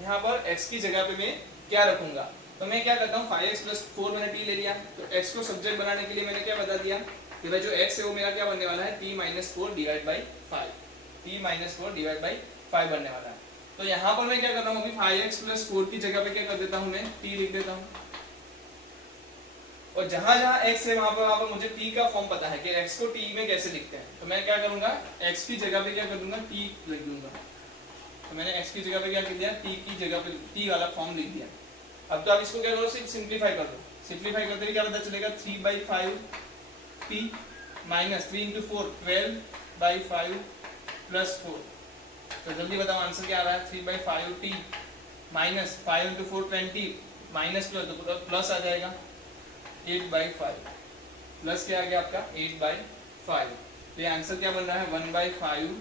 यहाँ पर x की जगह पे मैं क्या रखूंगा। तो मैं क्या करता हूँ 5x plus 4 मैंने t ले लिया, तो x को सब्जेक्ट बनाने के लिए मैंने क्या बता दिया कि भाई जो x है वो मेरा क्या बनने वाला है t minus 4 divide by 5, t minus 4 divide by 5 बनने वाला है। तो यहाँ पर मैं क्या कर रहा हूँ अभी 5x plus 4 की जगह पे क्या कर देता हूँ मैं t लिख देता हूँ, और जहां जहां x है वहां पर मुझे t का फॉर्म पता है कि x को t में कैसे लिखते हैं। तो मैं क्या करूंगा x की जगह पे क्या कर दूंगा t लिख दूंगा। तो मैंने x की जगह पे क्या लिख दिया t की जगह पे t वाला फॉर्म लिख दिया। अब तो आप इसको क्या करो सिर्फ सिंपलीफाई कर दो। सिंपलीफाई करते ही क्या पता चलेगा 3/5 t माइनस 3 into 4 12/5 प्लस 4। तो जल्दी बताओ आंसर क्या आ रहा है 3/5 t minus 5 into 4 20 minus plus तो प्लस आ जाएगा 8/5 प्लस क्या आ गया आपका 8/5। तो ये आंसर क्या बन रहा है 1/5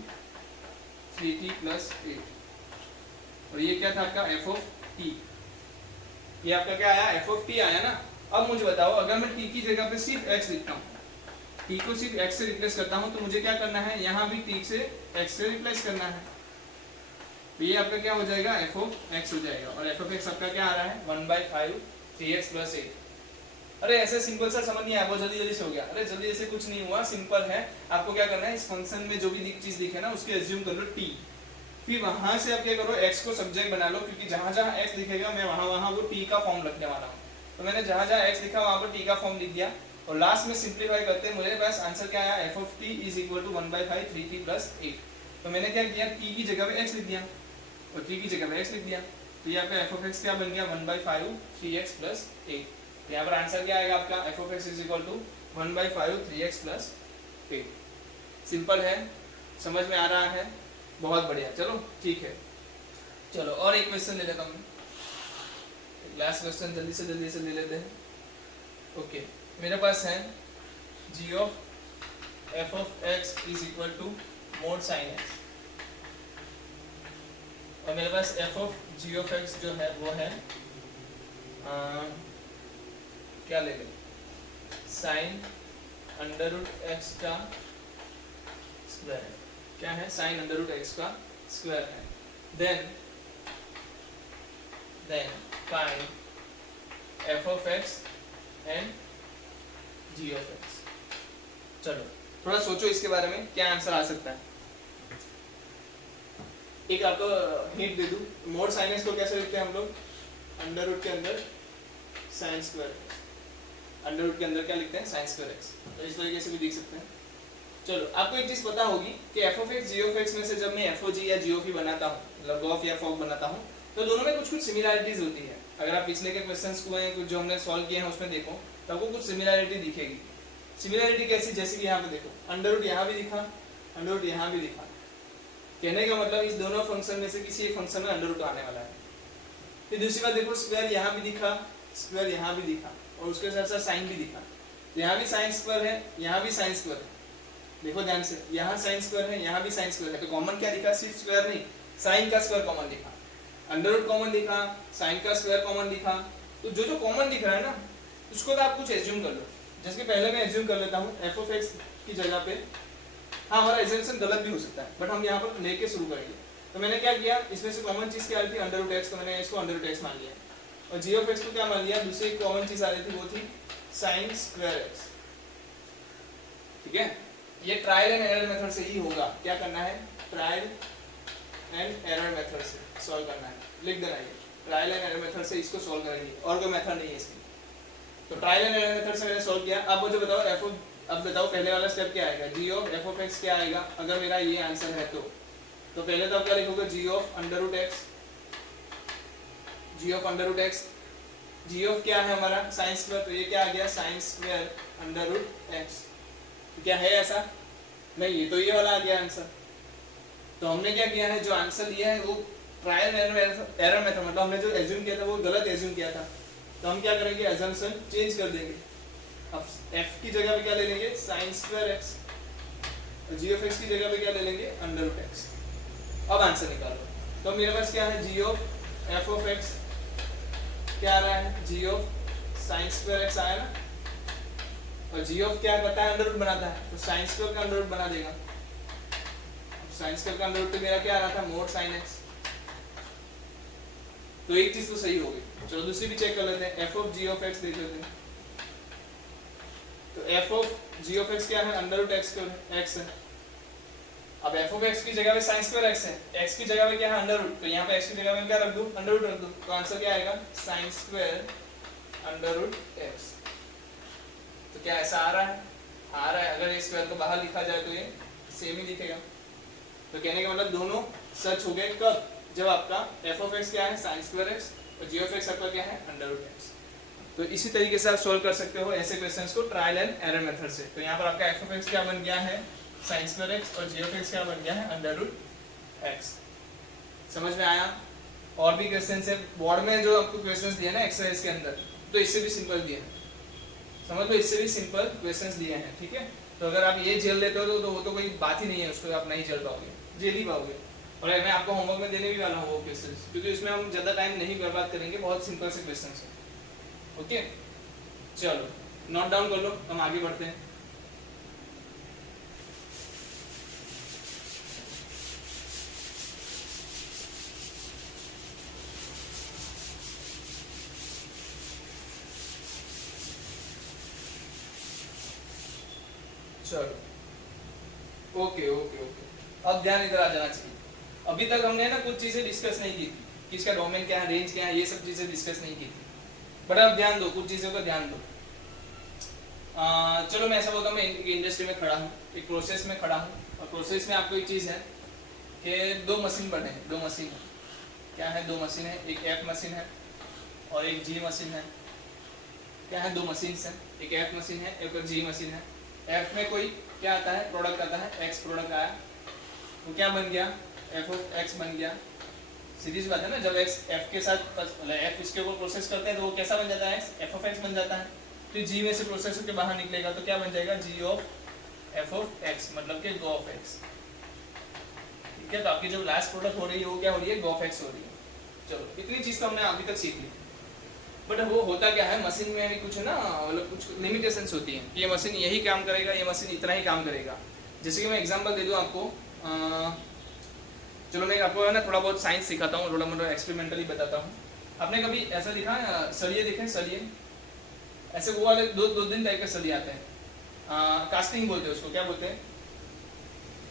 3t प्लस 8। और ये क्या था आपका f of t, ये आपका क्या आया f of t आया ना। अब मुझे बताओ अगर मैं t की जगह पे सिर्फ x लिखता हूँ, t को सिर्फ x से रिप्लेस करता हूँ, तो मुझे क्या करना है यहाँ भी t से x से रिप्लेस करना है। तो ये आपका क्या हो जाएगा f of x हो जाएगा, और f of x आपका क्या आ रहा है 1/5 3x प्लस 8। अरे ऐसे सिंपल सा समझ नहीं आया, बहुत जल्दी से हो गया। अरे जल्दी से कुछ नहीं हुआ, सिंपल है। आपको क्या करना है इस फंक्शन में जो भी चीज दिखे ना उसके एज्यूम कर लो t, फिर वहां से आप क्या करो x को सब्जेक्ट बना लो, क्योंकि जहां जहां x दिखेगा मैं वहां वहां वो t का फॉर्म रखने वाला हूँ। तो मैंने जहाँ जहाँ x लिखा वहाँ पर t का फॉर्म लिख दिया और लास्ट में सिंप्लीफाई करते हैं मेरे पास आंसर क्या आया, f of t is equal to 1/5 3t plus 8। तो मैंने क्या किया, t की जगह पे x लिख दिया और t की जगह पे x लिख दिया, तो यहाँ पे f ऑफ x क्या बन गया 1/5 3x प्लस 8। यहाँ पर आंसर क्या आएगा आपका, f of x is equal to 1/5 3x plus 8। Simple है, समझ में आ रहा है, बहुत बढ़िया। चलो ठीक है, चलो और एक क्वेश्चन ले लेता हूँ, लास्ट क्वेश्चन जल्दी से ले लेते हैं। ओके, मेरे पास है g of f of x is equal to mod sine x और मेरे पास f of g of x जो है वो है क्या ले लें, साइन अंडर रूट x का स्क्वायर। क्या है, साइन अंडर रूट x का स्क्वायर है। Then find f of x and g of x। चलो थोड़ा सोचो इसके बारे में, क्या आंसर आ सकता है। एक आपको हिंट दे दूं, मोड साइन x को कैसे लिखते हैं हम लोग, अंडर रूट के अंदर sine square x। Under root के अंदर क्या लिखते हैं, साइन स्क्वायर x। तो इस तरीके से भी लिख सकते हैं। चलो आपको एक चीज पता होगी कि f of x g of x में से जब मैं f o g या g o f बनाता हूँ, मतलब गॉफ या फॉग बनाता हूँ, तो दोनों में कुछ कुछ सिमिलरिटीज होती है। अगर आप पिछले के क्वेश्चंस को हैं, कुछ जो हमने सॉल्व किए हैं उसमें देखो तो आपको कुछ सिमिलरिटी दिखेगी। सिमिलरिटी कैसी, जैसे कि यहाँ पे देखो अंडर रूट यहाँ भी दिखा, अंडर रूट यहाँ भी दिखा। कहने का मतलब इस दोनों फंक्शन में से किसी एक फंक्शन में अंडर रूट आने वाला है। फिर दूसरी बात देखो, स्क्वायर यहाँ भी दिखा, स्क्वायर यहाँ भी दिखा और उसके साथ साथ साइन भी दिखा। तो यहाँ भी साइन स्क्वायर है, यहाँ भी साइन स्क्वायर है। देखो ध्यान से, यहाँ साइन स्क्वायर है, यहाँ भी साइन स्क्वायर है। तो कॉमन क्या दिखा, सिर्फ स्क्वायर नहीं, साइन का स्क्वायर कॉमन दिखा, अंडर रूट कॉमन दिखा, साइन का स्क्वायर कॉमन दिखा। तो जो जो कॉमन दिख रहा है ना, उसको तो आप कुछ एज्यूम कर लो। जैसे कि पहले मैं एज्यूम कर लेता हूँ f ऑफ x की जगह पे, हाँ हमारा एज्यूम्पशन गलत भी हो सकता है बट हम यहाँ पर लेके शुरू करेंगे। तो मैंने क्या किया, इसमें से कॉमन चीज क्या आ रही थी, अंडर रूट x, तो मैंने इसको अंडर रूट x मान लिया और g ऑफ x को क्या मान लिया, दूसरी कॉमन चीज आ रही थी वो थी साइन स्क्वायर x। ठीक है, ये ट्रायल एंड एरर मेथड से ही होगा। क्या करना है, ट्रायल एंड एरर मेथड से सॉल्व करना है। लिख देना ये, ट्रायल एंड एरर मेथड से इसको सॉल्व करेंगे, और कोई मेथड नहीं है इसकी। तो ट्रायल एंड एरर मेथड से मैंने सॉल्व किया। अब मुझे बताओ अब बताओ पहले वाला स्टेप क्या आएगा, g of f of x क्या आएगा अगर मेरा ये आंसर है तो पहले तो आप क्या लिखोगे, g of under root x, g of under root x, g of क्या है हमारा साइन स्क्वायर, तो ये क्या आ गया sine square under root x। तो क्या है ऐसा, नहीं, ये तो ये वाला आ गया आंसर। तो हमने क्या किया है, जो आंसर लिया है वो ट्रायल एरर मेथड, मतलब हमने जो एज्यूम किया था वो गलत एज्यूम किया था। तो हम क्या करेंगे, अजम्पशन चेंज कर देंगे। अब f की जगह पे क्या ले लेंगे, साइन स्क्वायर x, और g ऑफ x की जगह पे क्या ले लेंगे, अंडर रूट x। अब आंसर निकालो। तो मेरे पास क्या है, g of f of x क्या आ रहा है, g of sine square x आया ना, और g ऑफ क्या करता है, अंडर रूट बनाता है, तो साइन स्क्वायर का अंडर रूट बना देगा। साइन स्क्वायर का अंडर रूट मेरा क्या आ रहा था, मोड साइन x। तो एक चीज तो सही हो गई। चलो दूसरी भी चेक कर लेते हैं, f of g of x देख लेते हैं। तो f of g of x क्या है, अंडर रूट x है। अब f ऑफ x की जगह पे sin स्क्वायर x है, x की जगह पे क्या है, अंडर रूट, तो यहाँ पे x की जगह पे क्या रख दूं, अंडर रूट रख दूं। तो आंसर क्या आएगा, sin square under root x। तो क्या ऐसा आ रहा है, आ रहा है। अगर इस स्क्वायर को बाहर लिखा जाए तो ये सेम ही दिखेगा। तो कहने का मतलब दोनों सच हो गए कब, जब आपका f ऑफ x क्या है, sin स्क्वायर x, और g ऑफ x आपका क्या है, अंडर रूट x। तो इसी तरीके से आप सोल्व कर सकते हो ऐसे क्वेश्चंस को ट्रायल एंड एरर मेथड से। तो यहाँ पर आपका f ऑफ x क्या बन गया है, sin स्क्वायर x, और g ऑफ x क्या बन गया है, अंडर रूट x। समझ में आया। और भी क्वेश्चंस है बोर्ड में जो आपको क्वेश्चंस दिए ना एक्सरसाइज के अंदर, तो इससे भी सिंपल दिए हैं, समझ लो, इससे भी सिंपल क्वेश्चंस दिए हैं। ठीक है, तो अगर आप ये झेल लेते हो तो वो तो कोई बात ही नहीं है, उसको आप नहीं झेल पाओगे, झेल ही पाओगे। और मैं आपको होमवर्क में देने भी वाला हूँ वो क्वेश्चंस, क्योंकि इसमें हम ज़्यादा टाइम नहीं बर्बाद करेंगे, बहुत सिंपल से क्वेश्चंस हैं। ओके, चलो नोट डाउन कर लो, हम आगे बढ़ते हैं। चलो ओके ओके ओके, अब ध्यान इधर आ जाना चाहिए। अभी तक हमने ना कुछ चीजें डिस्कस नहीं की थी, किसका डोमेन क्या है, रेंज क्या है, ये सब चीजें डिस्कस नहीं की थी। बट आप ध्यान दो, कुछ चीज़ों का ध्यान दो। चलो मैं ऐसा बोलता हूँ, मैं इंडस्ट्री में खड़ा हूँ, एक प्रोसेस में खड़ा हूँ, और प्रोसेस में आपको एक चीज़ है कि दो मशीन बने हैं, दो मशीन है। क्या है? दो मशीन है, एक एफ मशीन है और एक जी मशीन है। क्या है? दो मशीन है, एक एफ मशीन है, एक जी मशीन है। एफ में कोई क्या आता है? प्रोडक्ट आता है, एक्स प्रोडक्ट आया, वो क्या बन गया? एफ ऑफ एक्स बन गया। सीरीज बात है ना, जब एक्स एफ के साथ एफ इसके ऊपर प्रोसेस करते हैं तो वो कैसा बन जाता है? एक्स एफ ऑफ एक्स बन जाता है। फिर जी में से प्रोसेस के बाहर निकलेगा तो क्या बन जाएगा? जी ऑफ एफ ऑफ एक्स, मतलब कि गो ऑफ एक्स। ठीक है, तो आपकी जो लास्ट प्रोडक्ट हो रही है वो क्या हो रही है? गो ऑफ एक्स हो रही है। चलो, इतनी चीज़ तो हमने अभी तक सीख ली। बट वो होता क्या है, मशीन में भी कुछ ना, मतलब कुछ लिमिटेशंस होती हैं कि ये मशीन यही काम करेगा, ये मशीन इतना ही काम करेगा। जैसे कि मैं एग्जांपल दे दूँ आपको, चलो मैं आपको है ना थोड़ा बहुत साइंस सिखाता हूँ, थोड़ा मोटा एक्सपेरिमेंटली बताता हूँ। आपने कभी ऐसा देखा है, सरिये देखे? सरिये ऐसे वो वाले दो दिन टाइप के सरिये आते हैं, कास्टिंग बोलते हैं उसको। क्या बोलते हैं?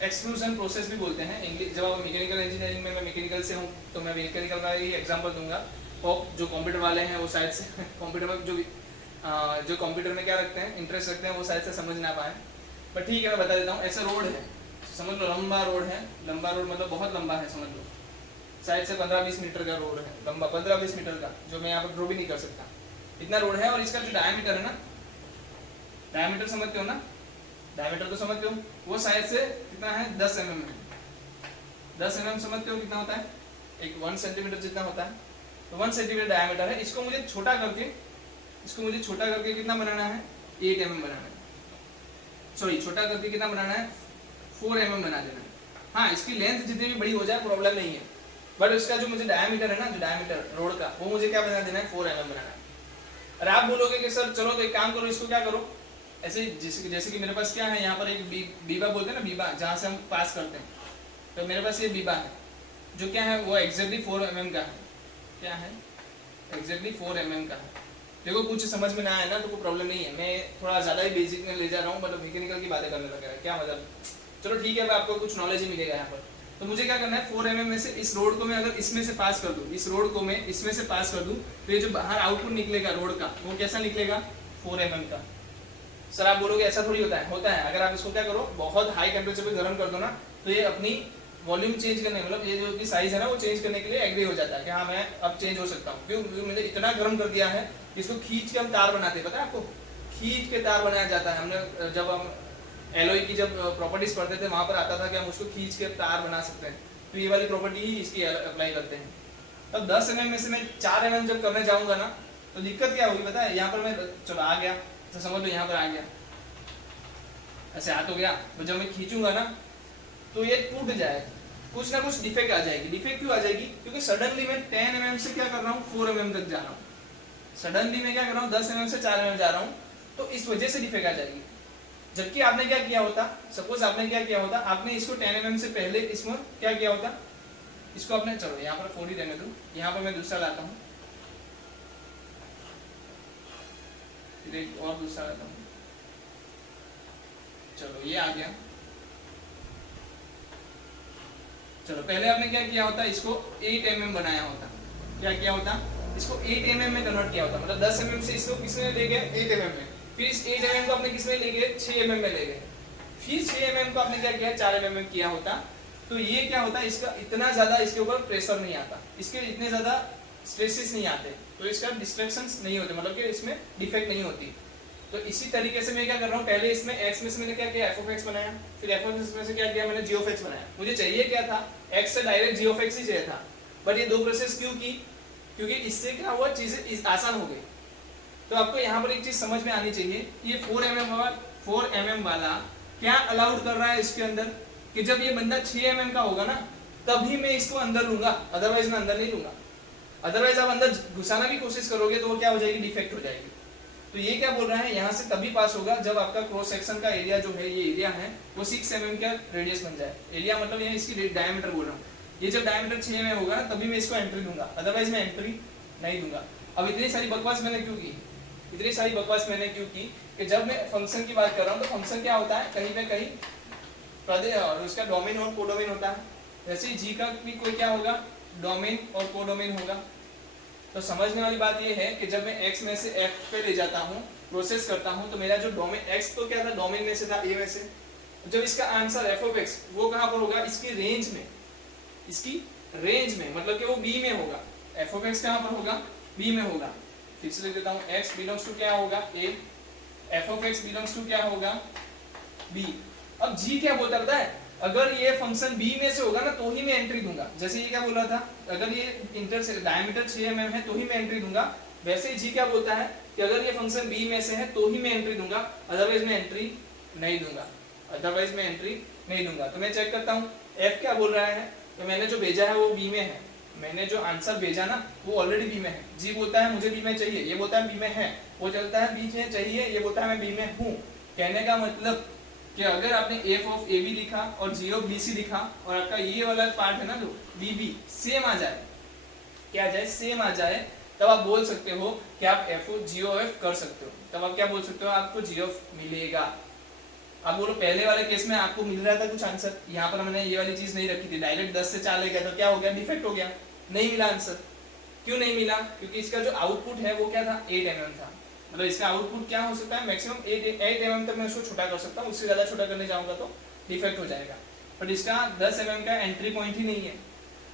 एक्सट्रूजन प्रोसेस भी बोलते हैं इंग्लिश। जब आप मैकेनिकल इंजीनियरिंग में, मैं मैकेनिकल से हूँ तो मैं मैकेनिकल का ही एग्जांपल दूंगा। और जो कंप्यूटर वाले हैं वो शायद से कंप्यूटर में जो कंप्यूटर में क्या रखते हैं, इंटरेस्ट रखते हैं, वो शायद से समझ ना पाए। बट ठीक है, मैं बता देता हूँ। ऐसा रोड है, समझ लो लंबा रोड है, लंबा रोड मतलब बहुत लंबा है, समझ लो शायद से 15-20 मीटर का रोड है, लंबा 15-20 मीटर का, जो मैं यहाँ पर ड्रॉ भी नहीं कर सकता, इतना रोड है। और इसका जो डायमीटर है ना, डायमीटर समझते हो ना? डायमीटर तो समझते हो, वो शायद से कितना है? 10 mm है। 10 mm समझते हो कितना होता है? एक 1 सेंटीमीटर जितना होता है। तो 1 सेंटीमीटर डायमीटर है। इसको मुझे छोटा करके कितना बनाना है? 8 mm बनाना है। सॉरी, छोटा करके कितना बनाना है? 4 mm बना देना है। हाँ, इसकी लेंथ जितनी भी बड़ी हो जाए प्रॉब्लम नहीं है, बट इसका जो मुझे डायमीटर है ना, जो डायमीटर रोड का, वो मुझे क्या बना देना है? 4 mm बनाना है। और आप बोलोगे कि सर चलो तो एक काम करो, इसको क्या करो, ऐसे जैसे कि मेरे पास क्या है, यहाँ पर एक बीबा बोलते हैं ना, बीबा जहाँ से हम पास करते हैं, तो मेरे पास ये बीबा है जो क्या है, वो एग्जैक्टली 4 mm का है। क्या है? एग्जैक्टली 4 mm का है। देखो, कुछ समझ में ना आए ना तो कोई प्रॉब्लम नहीं है, मैं थोड़ा ज़्यादा ही बेसिक में ले जा रहा हूँ, मतलब मैकेनिकल की बातें करने लगा है, क्या मतलब, चलो ठीक है, आपको कुछ नॉलेज ही मिलेगा यहाँ पर। तो मुझे क्या करना है? 4 mm में से इस रोड को मैं अगर इसमें से पास कर दूँ, इस रोड को मैं इसमें से पास कर दूँ, तो ये जो बाहर आउटपुट निकलेगा रोड का, वो कैसा निकलेगा? 4 mm का। सर आप बोलोगे ऐसा थोड़ी होता है। होता है, अगर आप इसको क्या करो, बहुत हाई टेम्परेचर पे गर्म कर दो ना, तो ये अपनी वॉल्यूम चेंज करने, मतलब ये जो भी साइज है ना, वो चेंज करने के लिए एग्री हो जाता है कि हाँ मैं अब चेंज हो सकता हूँ। क्यों? मैंने इतना गर्म कर दिया है, इसको खींच के हम तार बनाते हैं, पता है आपको? खींच के तार बनाया जाता है। हमने जब हम एलॉय की जब प्रॉपर्टीज पढ़ते थे, वहां पर आता था कि हम उसको खींच के तार बना सकते हैं, तो ये वाली प्रॉपर्टी ही इसकी अप्लाई करते हैं। तब 10 mm में से मैं 4 mm जब करने जाऊंगा ना, तो दिक्कत क्या होगी पता है? यहाँ पर मैं, चलो आ गया, तो समझ लो यहाँ पर आ गया, ऐसे हाथ हो गया, तो जब मैं खींचूंगा ना तो ये टूट जाएगा, कुछ ना कुछ डिफेक्ट आ जाएगी। डिफेक्ट क्यों आ जाएगी? क्योंकि सडनली मैं 10 mm से क्या कर रहा हूँ, 4 mm तक जा रहा हूँ। सडनली मैं क्या कर रहा हूँ, 10 mm से 4 mm जा रहा हूँ, तो इस वजह से डिफेक्ट आ जाएगी। जबकि आपने क्या किया होता, सपोज आपने क्या किया होता, आपने इसको 10 mm से पहले इसमें क्या किया होता, इसको आपने, चलो यहाँ पर 4 ही रहने दो, यहाँ पर मैं दूसरा लाता हूँ, फिर एक और दूसरा लाता हूँ, चलो ये आ गया। चलो पहले आपने क्या किया होता, इसको 8 mm बनाया होता, क्या किया होता, इसको 8 mm में कन्वर्ट किया होता, मतलब 10 mm से इसको किसमें ले गए, 8 mm में, फिर इस 8 mm को आपने किसमें ले गए, 6 mm में ले गए, फिर 6 mm को आपने क्या किया, 4 mm में किया होता, तो ये क्या होता, इसका इतना ज्यादा इसके ऊपर प्रेशर नहीं आता, इसके इतने ज्यादा स्ट्रेसेस नहीं आते, तो इसका डिस्ट्रैक्शंस नहीं होते, मतलब कि इसमें डिफेक्ट नहीं होती। तो इसी तरीके से मैं क्या कर रहा हूँ, पहले इसमें x में से मैंने क्या किया, f of x बनाया, फिर f of x में से क्या किया मैंने, g of x बनाया। मुझे चाहिए क्या था, x से डायरेक्ट g of x ही चाहिए था, बट ये दो प्रोसेस क्यों की, क्योंकि इससे क्या हुआ, चीजें आसान हो गई। तो आपको यहाँ पर एक चीज समझ में आनी चाहिए, ये 4 mm वाला क्या अलाउड कर रहा है इसके अंदर, कि जब ये बंदा 6 mm का होगा ना, तभी मैं इसको अंदर लूंगा, अदरवाइज मैं अंदर नहीं लूंगा। अदरवाइज आप अंदर घुसाना भी कोशिश करोगे तो वो क्या हो जाएगी, डिफेक्ट हो जाएगी। तो ये क्या बोल रहा है, यहाँ से तभी पास होगा जब आपका क्रॉस सेक्शन का एरिया जो है, ये एरिया है वो 6 mm का रेडियस बन जाए। एरिया मतलब ये इसकी डायमीटर बोल रहा हूँ, ये जब डायमीटर 6 mm होगा ना, तभी मैं इसको एंट्री दूंगा, अदरवाइज मैं एंट्री नहीं दूंगा। अब इतनी सारी बकवास मैंने क्यों की, इतनी सारी बकवास मैंने क्यों की, कि जब मैं फंक्शन की बात कर रहा हूँ तो फंक्शन क्या होता है, कहीं पे कहीं और उसका डोमेन और कोडोमेन होता है। वैसे ही जी का भी कोई क्या होगा, डोमेन और कोडोमेन होगा। तो समझने वाली बात ये है कि जब मैं x में से f पे ले जाता हूँ, प्रोसेस करता हूँ, तो मेरा जो डोमेन x तो क्या था, डोमेन में से था a में से, जब इसका आंसर f ऑफ x वो कहाँ पर होगा, इसकी रेंज में, इसकी रेंज में, मतलब कि वो b में होगा। f ऑफ x कहाँ पर होगा, b में होगा। फिर से लिख देता हूँ, x बिलोंग्स टू क्या होगा, a, f of x belongs to क्या होगा, b। अब g क्या बोलता है, अगर ये फंक्शन b में से होगा ना तो ही मैं एंट्री दूंगा। जैसे ये क्या बोल रहा था, अगर ये डायमीटर 6 mm है तो ही मैं एंट्री दूंगा, वैसे ही g क्या बोलता है कि अगर ये फंक्शन b में से है तो ही मैं एंट्री दूंगा, अदरवाइज मैं एंट्री नहीं दूंगा, अदरवाइज मैं एंट्री नहीं दूंगा। तो मैं चेक करता हूँ f क्या बोल रहा है, तो मैंने जो भेजा है वो b में है, मैंने जो आंसर भेजा ना वो ऑलरेडी b में है। g बोलता है मुझे b में चाहिए, ये बोलता है b में है, वो चलता है b में चाहिए, ये बोलता है मैं b में हूँ। कहने का मतलब कि अगर आपने f ऑफ ab लिखा और g ऑफ bc लिखा और आपका ये वाला पार्ट है ना जो bb सेम आ जाए, क्या आ जाए, सेम आ जाए, तब आप बोल सकते हो कि आप f of g of f कर सकते हो। तब आप क्या बोल सकते हो, आपको g ऑफ मिलेगा। आप बोलो पहले वाले केस में आपको मिल रहा था कुछ आंसर, यहाँ पर हमने ये वाली चीज नहीं रखी थी, डायरेक्ट 10 से 4 ले गया, तो क्या हो गया, डिफेक्ट हो गया, नहीं मिला आंसर। क्यों नहीं मिला, क्योंकि इसका जो आउटपुट है वो क्या था, 8 mm था। मतलब इसका आउटपुट क्या हो सकता है, मैक्सिमम 8 mm तक मैं उसको छोटा कर सकता हूँ, उससे ज्यादा छोटा करने जाऊंगा तो डिफेक्ट हो जाएगा। बट इसका 10 mm का एंट्री पॉइंट ही नहीं है,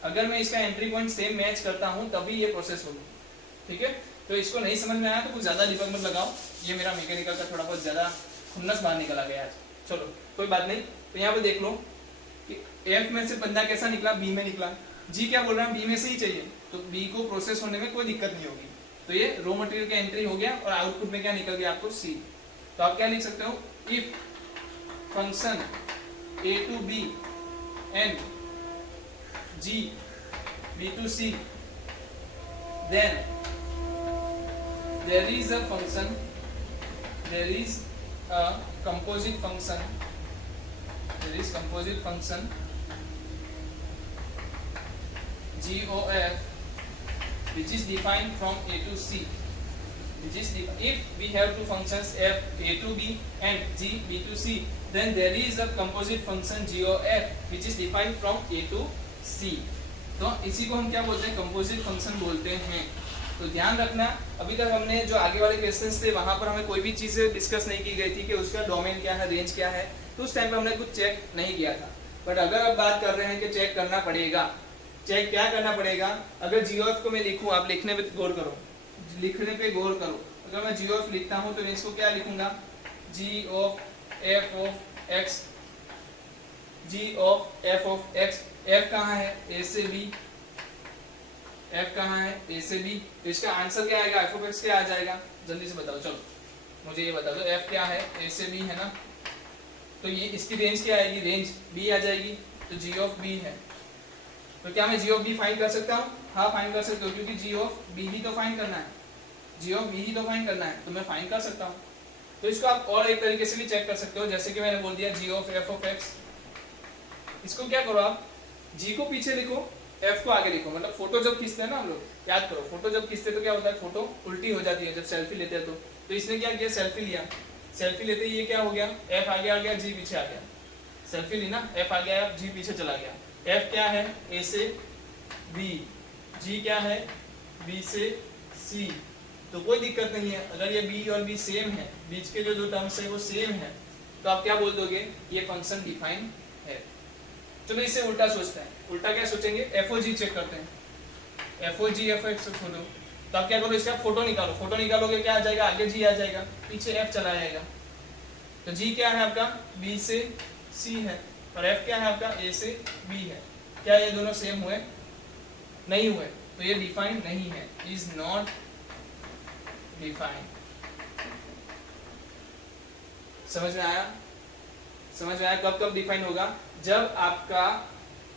अगर मैं इसका एंट्री पॉइंट सेम मैच करता हूँ तभी ये प्रोसेस होगी। ठीक है, तो इसको नहीं समझ में आया तो कुछ ज्यादा दिमाग मत लगाओ, ये मेरा मैकेनिकल का थोड़ा बहुत ज्यादा खुन्नस बाहर निकला गया आज, चलो कोई बात नहीं। तो यहाँ पे देख लो कि F में से बंदा कैसा निकला, B में निकला। G क्या बोल रहा है, B में से ही चाहिए, तो B को प्रोसेस होने में कोई दिक्कत नहीं होगी। तो ये रॉ मटेरियल का एंट्री हो गया और आउटपुट में क्या निकल गया आपको, C। तो आप क्या लिख सकते हो, if function A to B and G B to C, then there is a function, there is a composite function, there is composite function GOF which is defined from A to C, which is if we have two functions f A to B and G B to C, then there is a composite function GOF which is defined from A to C। तो इसी को हम क्या बोलते हैं, composite function बोलते हैं। तो ध्यान रखना, अभी तक हमने जो आगे वाले क्वेश्चंस थे वहां पर हमें कोई भी चीज डिस्कस नहीं की गई थी कि उसका डोमेन क्या है, रेंज क्या है, तो उस टाइम पे हमने कुछ चेक नहीं किया था। बट अगर अब बात कर रहे हैं कि चेक करना पड़ेगा, चेक क्या करना पड़ेगा, अगर GOF को मैं लिखूं, आप लिखने पे गौर करो, लिखने पे गौर करो। अगर मैं GOF लिखता हूं तो इसको क्या लिखूंगा, G of f of x, G of f of x, f कहाँ है, a से b, f कहाँ है, a से b, तो इसका आंसर क्या आएगा, f ऑफ x क्या आ जाएगा, जल्दी से बताओ, चलो मुझे ये बता दो, f क्या है, a से b है ना, तो ये इसकी रेंज क्या आएगी, रेंज b आ जाएगी, तो g ऑफ b है। तो क्या मैं g ऑफ b फाइंड कर सकता हूँ, हाँ फाइंड कर सकते हो, क्योंकि g ऑफ b ही तो फाइंड करना है, g ऑफ b ही तो फाइंड करना है, तो मैं फाइंड कर सकता हूँ। तो इसको आप और एक तरीके से भी चेक कर सकते हो, जैसे कि मैंने बोल दिया g of f of x, इसको क्या करो आप, g को पीछे लिखो, f को आगे लिखो। मतलब फोटो जब खींचते हैं ना हम लोग, याद करो फोटो जब खींचते हैं तो क्या होता है, फोटो उल्टी हो जाती है जब सेल्फी लेते हैं तो इसने क्या किया, सेल्फी लिया, सेल्फी लेते ही ये क्या हो गया, f आगे आ गया, g पीछे आ गया, सेल्फी ली ना, f आ गया, g पीछे चला गया। f क्या है, a से b, g क्या है, b से c, तो कोई दिक्कत नहीं है। अगर ये b और b सेम है, बीच के जो दो टर्म्स है वो सेम है, तो आप क्या बोल दोगे, ये फंक्शन डिफाइन है। चलो इससे उल्टा सोचते हैं, उल्टा क्या सोचेंगे, एफ ओ जी चेक करते हैं, एफ ओ जी एफ एक्स फोटो। तो आप क्या करो, इसका फोटो निकालो, फोटो निकालोगे क्या आ जाएगा, आगे जी आ जाएगा, पीछे एफ चला जाएगा। तो जी क्या है आपका, बी से सी है, और एफ क्या है आपका, ए से बी है। क्या ये दोनों सेम हुए, नहीं हुए, तो ये डिफाइंड नहीं है, इज नॉट डिफाइंड। समझ में आया, समझ में आया। कब कब डिफाइन होगा, जब आपका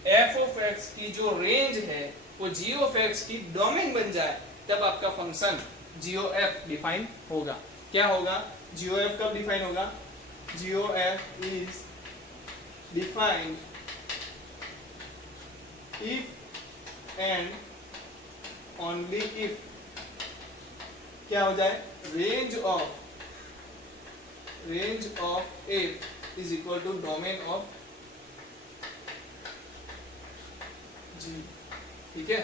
f ऑफ x की जो रेंज है वो g ऑफ x की डोमेन बन जाए, तब आपका function g of f define होगा। क्या होगा, g ऑफ f कब डिफाइन होगा, g of f is defined if and only if क्या हो जाए, range of f is equal to domain of G। ठीक है,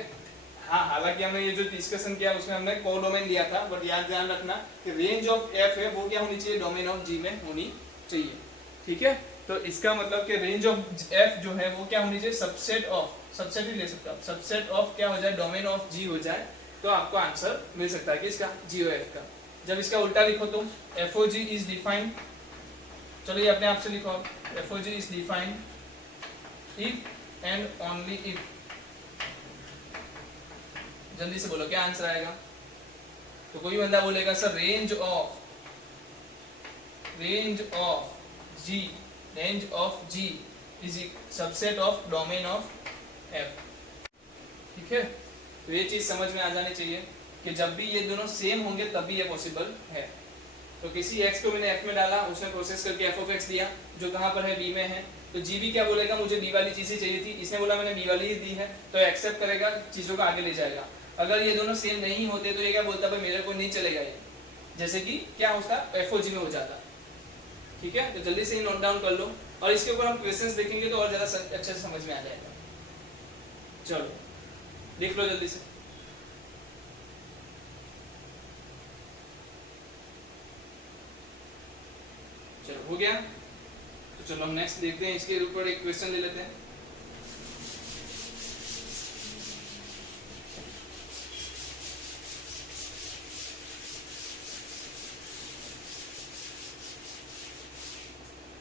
हाँ, हालांकि हमने ये जो डिस्कशन किया उसमें हमने कोडोमेन लिया था, बट याद ध्यान रखना कि रेंज ऑफ एफ है वो क्या होनी चाहिए, डोमेन ऑफ जी में होनी चाहिए। ठीक है, तो इसका मतलब कि रेंज ऑफ एफ जो है वो क्या होनी चाहिए, सबसेट ऑफ, सबसेट ही ले सकते हो, सबसेट ऑफ क्या हो जाए, डोमेन ऑफ जी हो जाए, तो आपको आंसर मिल सकता है कि इसका जी ओ एफ का। जब इसका उल्टा लिखो तुम, f o g is defined, चलो ये अपने आप से लिखो, f o g is defined if and only if, जल्दी से बोलो क्या आंसर आएगा। तो कोई बंदा बोलेगा sir range of g, range of g is subset of domain of f. ठीक है, तो ये चीज समझ में आ जानी चाहिए कि जब भी ये दोनों सेम होंगे तब भी ये पॉसिबल है। तो किसी x को मैंने f में डाला, उसने प्रोसेस करके f ऑफ x दिया जो कहाँ पर है, b में है, तो g भी क्या बोलेगा, मुझे b वाली चीज ही चाहिए थी, इसने बोला मैंने b वाली ही दी है, तो एक्सेप्ट करेगा, चीजों को आगे ले जाएगा। अगर ये दोनों सेम नहीं होते तो ये क्या बोलता, भाई मेरे को नहीं चलेगा ये, जैसे कि क्या होता, FOG में हो जाता। ठीक है, तो जल्दी से ही नोट डाउन कर लो, और इसके ऊपर हम क्वेश्चंस देखेंगे तो और ज्यादा अच्छे से समझ में आ जाएगा। चलो देख लो जल्दी से। चलो हो गया, तो चलो हम नेक्स्ट देखते हैं, इसके ऊपर एक क्वेश्चन ले लेते हैं।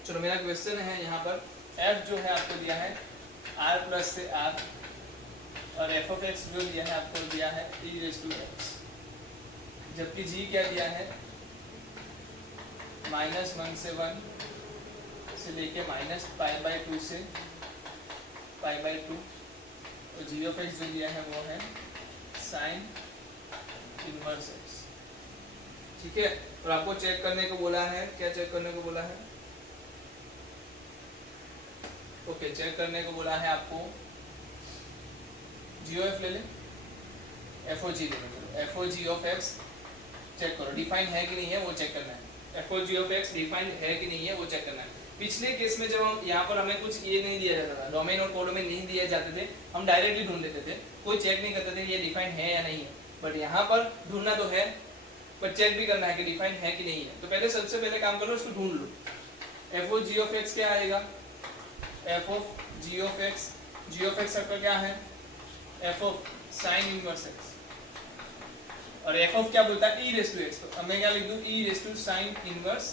चलो मेरा क्वेश्चन है यहाँ पर, f जो है आपको दिया है r प्लस से r, और f ऑफ x जो दिया है आपको दिया है e रेज़ टू x, जबकि g क्या दिया है -1 से 1 से लेके -π/2 से π/2, और g ऑफ x जो दिया है वो है sin इनवर्स x। ठीक है, और आपको चेक करने को बोला है, क्या चेक करने को बोला है, ओके चेक करने को बोला है आपको GOF ले ले, FOG ले ले, FOG ऑफ x चेक करो डिफाइन है कि नहीं है वो चेक करना है, FOG ऑफ x डिफाइन है कि नहीं है वो चेक करना है। पिछले केस में जब हम यहाँ पर हमें कुछ ये नहीं दिया जाता था, डोमेन और कोडोमेन नहीं दिए जाते थे, हम डायरेक्टली ढूंढ लेते थे, कोई चेक नहीं करते थे ये डिफाइन है या नहीं है, बट यहाँ पर ढूंढना तो है, पर चेक भी करना है कि डिफाइन है कि नहीं है। तो पहले सबसे पहले काम करो, इसको ढूंढ लो, FOG ऑफ x क्या आएगा, f of g of x आपका क्या है, f of sine inverse x, और f ऑफ क्या बोलता है e रेज़ टू x, तो अब मैं क्या लिख दूं, e raise to sine inverse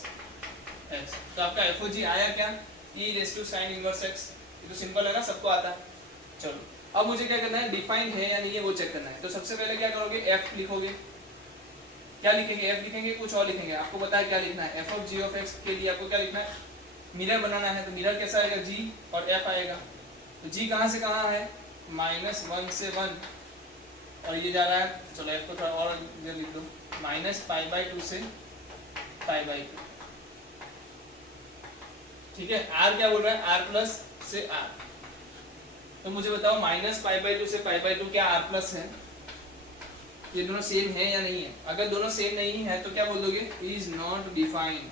x, तो आपका FOG आया क्या, e raise to sine inverse x, ये तो सिंपल है ना, सबको आता है। चलो अब मुझे क्या करना है, डिफाइन है या नहीं है वो चेक करना है। तो सबसे पहले क्या करोगे, f लिखोगे, क्या लिखेंगे, f लिखेंगे, कुछ और लिखेंगे, आपको पता है क्या लिखना है, f of g of x के लिए आपको क्या लिखना है, मिरर बनाना है, तो मिरर कैसा आएगा, g और f आएगा, तो g कहाँ से कहाँ है, -1 से 1, और ये जा रहा है, चलो f को थोड़ा और इधर लिख दो, -π/2 से π/2। ठीक है, r क्या बोल रहा है, r प्लस से r, तो मुझे बताओ -π/2 से π/2 क्या r प्लस है, ये दोनों सेम है या नहीं है। अगर दोनों सेम नहीं है तो क्या बोल दोगे, इज नॉट डिफाइंड,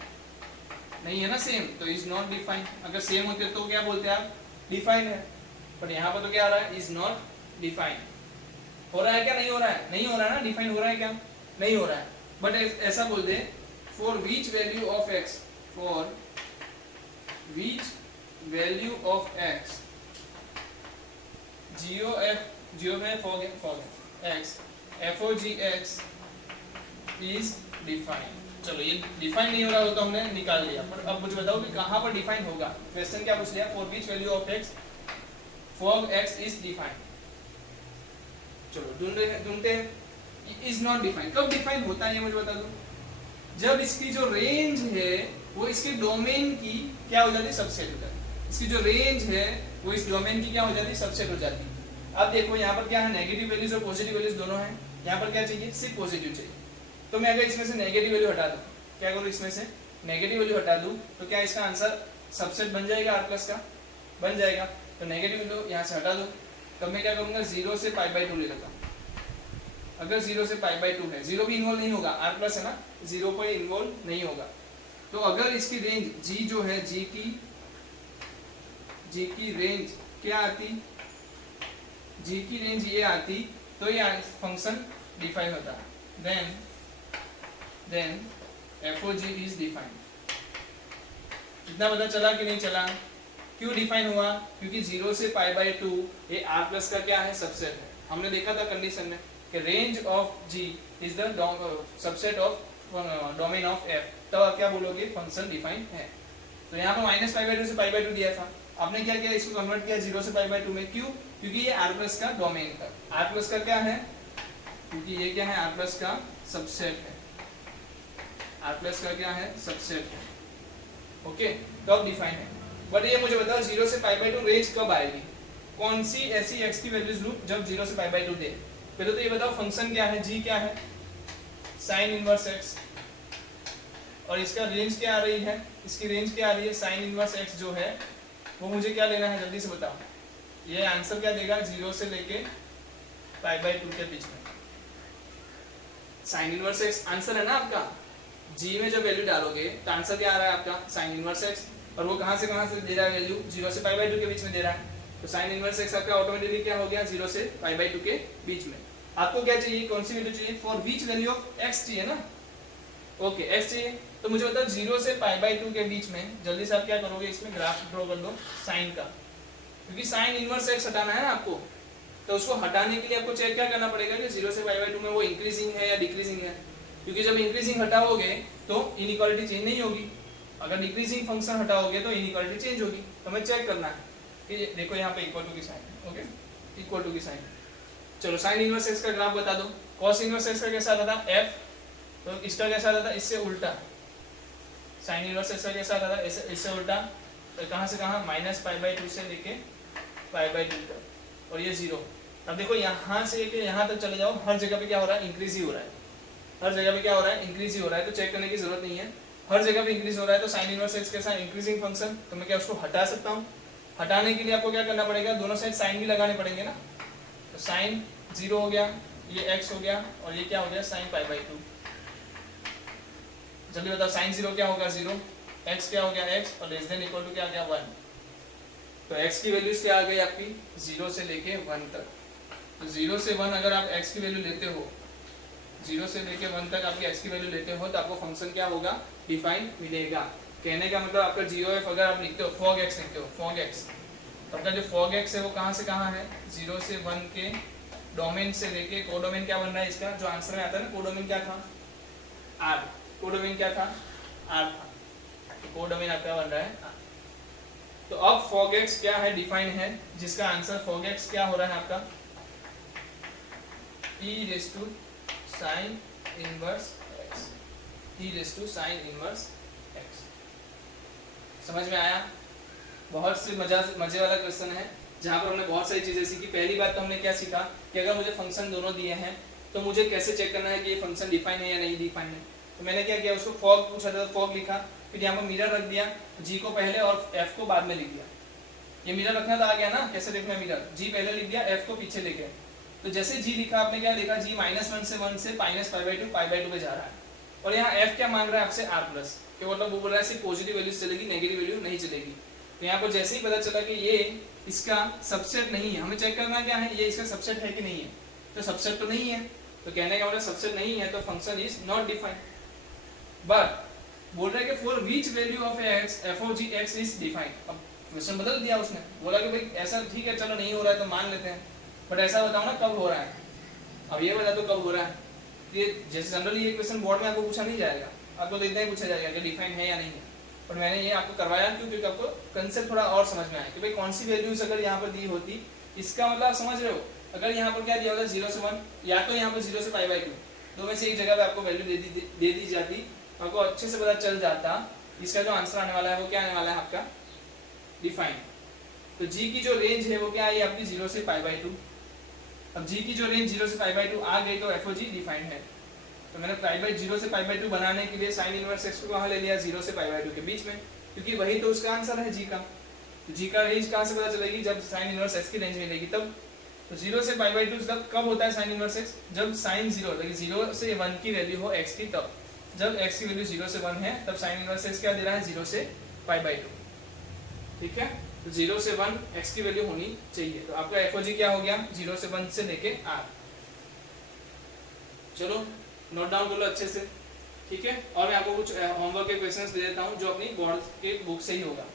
नहीं है ना सेम, तो इज नॉट डिफाइंड। अगर सेम होते तो क्या बोलते हैं आप, डिफाइंड है, पर यहाँ पर तो क्या आ रहा है, इज नॉट डिफाइंड। हो रहा है क्या, नहीं हो रहा है, नहीं हो रहा है ना, डिफाइंड हो रहा है क्या, नहीं हो रहा है, बट ऐसा बोल दे, for which value of x, for which value of x FOG is defined. चलो ये डिफाइन नहीं हो रहा हो तो हमने निकाल लिया, पर अब मुझे बताओ कि कहाँ पर डिफाइन होगा। क्वेश्चन क्या पूछ लिया, for which value of x for x is defined. चलो ढूंढते हैं, इज नॉट डिफाइंड कब डिफाइन होता है ये मुझे बता दो, जब इसकी जो रेंज है वो इसके डोमेन की क्या हो जाती है, सबसेट हो जाती है। इसकी जो रेंज है वो इस डोमेन की क्या हो जाती है, सबसेट हो जाती है। अब देखो यहाँ पर क्या है, नेगेटिव वैल्यूज और पॉजिटिव वैल्यूज दोनों हैं, यहाँ पर क्या चाहिए, सिर्फ पॉजिटिव चाहिए। तो मैं अगर इसमें से नेगेटिव वैल्यू हटा दूं, क्या करूं, इसमें से नेगेटिव वैल्यू हटा दूं तो क्या इसका आंसर सबसेट बन जाएगा, r प्लस का बन जाएगा। तो नेगेटिव वैल्यू यहाँ से हटा दो, तब मैं क्या करूंगा, 0 से π/2 ले लेता हूँ। अगर 0 से π/2 है, 0 भी इन्वॉल्व नहीं होगा, r प्लस है ना, 0 पर इन्वॉल्व नहीं होगा। तो अगर इसकी रेंज g जो है, g की रेंज क्या आती, g की रेंज ये आती तो ये फंक्शन डिफाइन होता है। Then FOG is defined. इतना पता चला कि नहीं चला? क्यों डिफाइन हुआ? क्योंकि 0 से π/2 ये R प्लस का क्या है? सबसेट है। हमने देखा था कंडीशन में कि range of G is the subset of domain of F, तब आप क्या बोलोगे? फंक्शन डिफाइन है। तो यहाँ पर -π/2 से π/2 दिया था, आपने क्या किया? इसको कन्वर्ट किया 0 से π/2 में। क्यों? क्योंकि ये R प्लस का डोमेन का, R प्लस का क्या है? क्योंकि ये क्या है? R प्लस का सबसेट है। R प्लस का क्या है? सबसेट है। ओके, कब डिफाइन है? बट ये मुझे बताओ 0 से π/2 रेंज कब आएगी? कौन सी ऐसी x की वैल्यूज लूं जब 0 से π/2 दे? पहले तो ये बताओ फंक्शन क्या है? g क्या है? sin inverse x। और इसका रेंज क्या आ रही है? इसकी रेंज क्या आ रही है? sin इनवर्स x जो है वो मुझे क्या लेना है? जल्दी से बताओ। ये आंसर क्या देगा? 0 से लेके π/2 के बीच में। sin इनवर्स x आंसर है ना आपका। g में जब वैल्यू डालोगे तो आंसर क्या आ रहा है आपका? sin inverse x। और वो कहां से दे रहा है वैल्यू? 0 से π/2 के बीच में दे रहा है। तो sin इनवर्स x आपका ऑटोमेटिकली क्या हो गया? 0 से π/2 के बीच में। आपको क्या चाहिए? कौन सी वैल्यू चाहिए? For which value of x चाहिए ना? ओके, x चाहिए। तो मुझे बताओ 0 से π/2 के बीच में जल्दी से आप क्या करोगे? इसमें ग्राफ ड्रॉ कर दो sin का, क्योंकि sin इनवर्स x हटाना है ना आपको। तो उसको हटाने के लिए आपको चेक क्या करना पड़ेगा कि 0 से π/2 में वो इंक्रीजिंग है या डिक्रीजिंग है। क्योंकि जब इंक्रीजिंग हटाओगे तो इनइक्वालिटी चेंज नहीं होगी, अगर डिक्रीजिंग फंक्शन हटाओगे तो इनइक्वालिटी चेंज होगी। तो हमें चेक करना है कि देखो यहाँ पे इक्वल टू की साइन, ओके, इक्वल टू की साइन। चलो sin इनवर्स x का ग्राफ बता दो। cos इनवर्स x का कैसा आता था? f। तो इसका कैसा आता था? इससे उल्टा। sin इनवर्स x का कैसा आता था? इससे उल्टा। तो कहां से कहां? -π/2 से लेके π/2 तक, और ये 0। अब देखो यहाँ से लेके यहाँ तक चले जाओ, हर जगह पे क्या हो रहा है? इंक्रीज ही हो रहा है। हर जगह पे क्या हो रहा है? इंक्रीज ही हो रहा है। तो चेक करने की जरूरत नहीं है, हर जगह पे इंक्रीज हो रहा है। तो sin इनवर्स x कैसा? Increasing function. तो मैं क्या उसको हटा सकता हूँ? हटाने के लिए आपको क्या करना पड़ेगा? दोनों साइड साइन भी लगाने पड़ेंगे ना। तो sin 0 हो गया, ये x हो गया, और ये क्या हो गया? sin π/2। जल्दी बताओ sin 0 क्या होगा? 0। x क्या हो गया? x, और लेस देन इक्वल टू क्या आ गया? 1। तो x की वैल्यूज क्या आ गई आपकी? 0 से लेके 1 तक। तो 0 से 1 अगर आप x की वैल्यू लेते हो, 0 से लेके 1 तक आपकी x की वैल्यू लेते हो, तो आपको फंक्शन क्या होगा? डिफाइन मिलेगा। कहने का मतलब आपका GOF अगर आप लिखते हो, fog x लिखते हो, fog x, तो आपका जो fog x है वो कहाँ से कहाँ है? 0 से 1 के डोमेन से लेके, कोडोमेन क्या बन रहा है इसका? जो आंसर में आता है ना, कोडोमेन क्या था? R। कोडोमेन क्या था? R था। कोडोमेन आपका बन रहा है R। तो अब fog x क्या है? डिफाइन है, जिसका आंसर fog x क्या हो रहा है आपका? e raised to sin inverse x। e raised to sin inverse x। समझ में आया? बहुत से मजे वाला क्वेश्चन है, जहाँ पर हमने बहुत सारी चीजें सीखी। पहली बात तो हमने क्या सीखा कि अगर मुझे फंक्शन दोनों दिए हैं तो मुझे कैसे चेक करना है कि ये फंक्शन डिफाइन है या नहीं डिफाइन है। तो मैंने क्या किया? उसको फॉग पूछा था, फॉग लिखा, फिर यहाँ पर मिरर रख दिया, जी को पहले और f को बाद में लिख दिया। ये मिरर रखना तो आ गया ना? कैसे देखना है मिरर? जी पहले लिख दिया, f को पीछे लेके। तो जैसे जी लिखा, आपने क्या देखा? जी -1 से 1 से -π/2 पे जा रहा है। और यहाँ f क्या मांग रहा है आपसे? R प्लस, कि मतलब वो बोल रहा है सिर्फ पॉजिटिव वैल्यूज चलेगी, नेगेटिव वैल्यू नहीं चलेगी। तो यहाँ पर जैसे ही पता चला कि ये इसका सबसेट नहीं है, हमें चेक करना क्या है? ये इसका सबसेट है कि नहीं है। तो सबसेट तो नहीं है, तो कहने का मतलब सबसेट नहीं है, तो function is not defined. But बोल रहा है कि for which value of x FOG x is defined. अब क्वेश्चन बदल दिया उसने, बोला कि भाई ऐसा ठीक है, चलो नहीं हो रहा है तो मान लेते हैं, बट ऐसा बताओ ना कब हो रहा है। अब ये बता दो कब हो रहा है। ये जैसे जनरली ये क्वेश्चन बोर्ड में आपको पूछा नहीं जाएगा, आपको तो इतना ही पूछा जाएगा कि डिफाइन है या नहीं है। पर मैंने ये आपको करवाया क्यों? क्योंकि आपको कंसेप्ट थोड़ा और समझ में आया कि भाई कौन सी वैल्यूज अगर यहाँ पर दी होती, इसका मतलब आप समझ रहे हो। अगर यहाँ पर क्या दिया होता 0 से 1, या तो यहाँ पर 0 से π/2, दो में से एक जगह पे आपको वैल्यू दे दी जाती, आपको अच्छे से पता चल जाता इसका जो आंसर आने वाला है वो क्या आने वाला है आपका? डिफाइन। तो जी की जो रेंज है वो क्या आई आपकी? 0 से π/2। अब जी की जो रेंज 0 से π/2 आ गई तो FOG डिफाइंड है। तो मैंने 0 से π/2 बनाने के लिए sin इनवर्स x को कहाँ ले लिया? 0 से π/2 के बीच में, क्योंकि वही तो उसका आंसर है जी का। तो जी का रेंज कहाँ से पता चलेगी? जब sin इनवर्स x की रेंज मिलेगी तब। तो 0 से π/2 कब होता है sin इनवर्स x? जब sin 0 से 1 की वैल्यू हो x की तब। जब x की वैल्यू 0 से 1 है तब sin इनवर्स x क्या दे रहा है? 0 से π/2। ठीक है, तो 0 से 1 x की वैल्यू होनी चाहिए। तो आपका FOG क्या हो गया? 0 से 1 से लेके R। चलो नोट डाउन कर लो अच्छे से, ठीक है। और मैं आपको कुछ होमवर्क के क्वेश्चंस दे देता हूँ जो अपनी बोर्ड के बुक से ही होगा।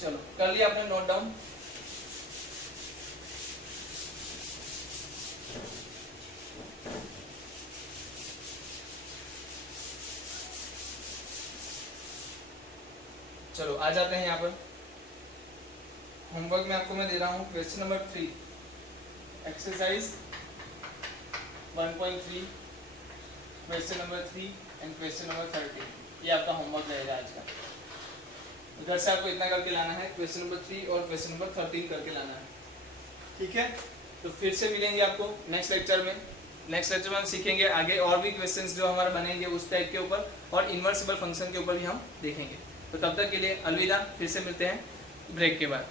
चलो कर लिया आपने नोट डाउन? चलो आ जाते हैं यहाँ पर। होमवर्क में आपको मैं दे रहा हूँ question number 3, exercise 1.3, question number 3 and question number 13। ये आपका होमवर्क रहेगा आज का। इधर से आपको इतना करके लाना है, क्वेश्चन नंबर 3 और क्वेश्चन नंबर 13 करके लाना है, ठीक है। तो फिर से मिलेंगे आपको नेक्स्ट लेक्चर में। नेक्स्ट लेक्चर में हम सीखेंगे आगे और भी क्वेश्चंस जो हमारे बनेंगे उस टाइप के ऊपर, और इन्वर्सिबल फंक्शन के ऊपर भी हम देखेंगे। तो तब तक के लिए अलविदा, फिर से मिलते हैं ब्रेक के बाद।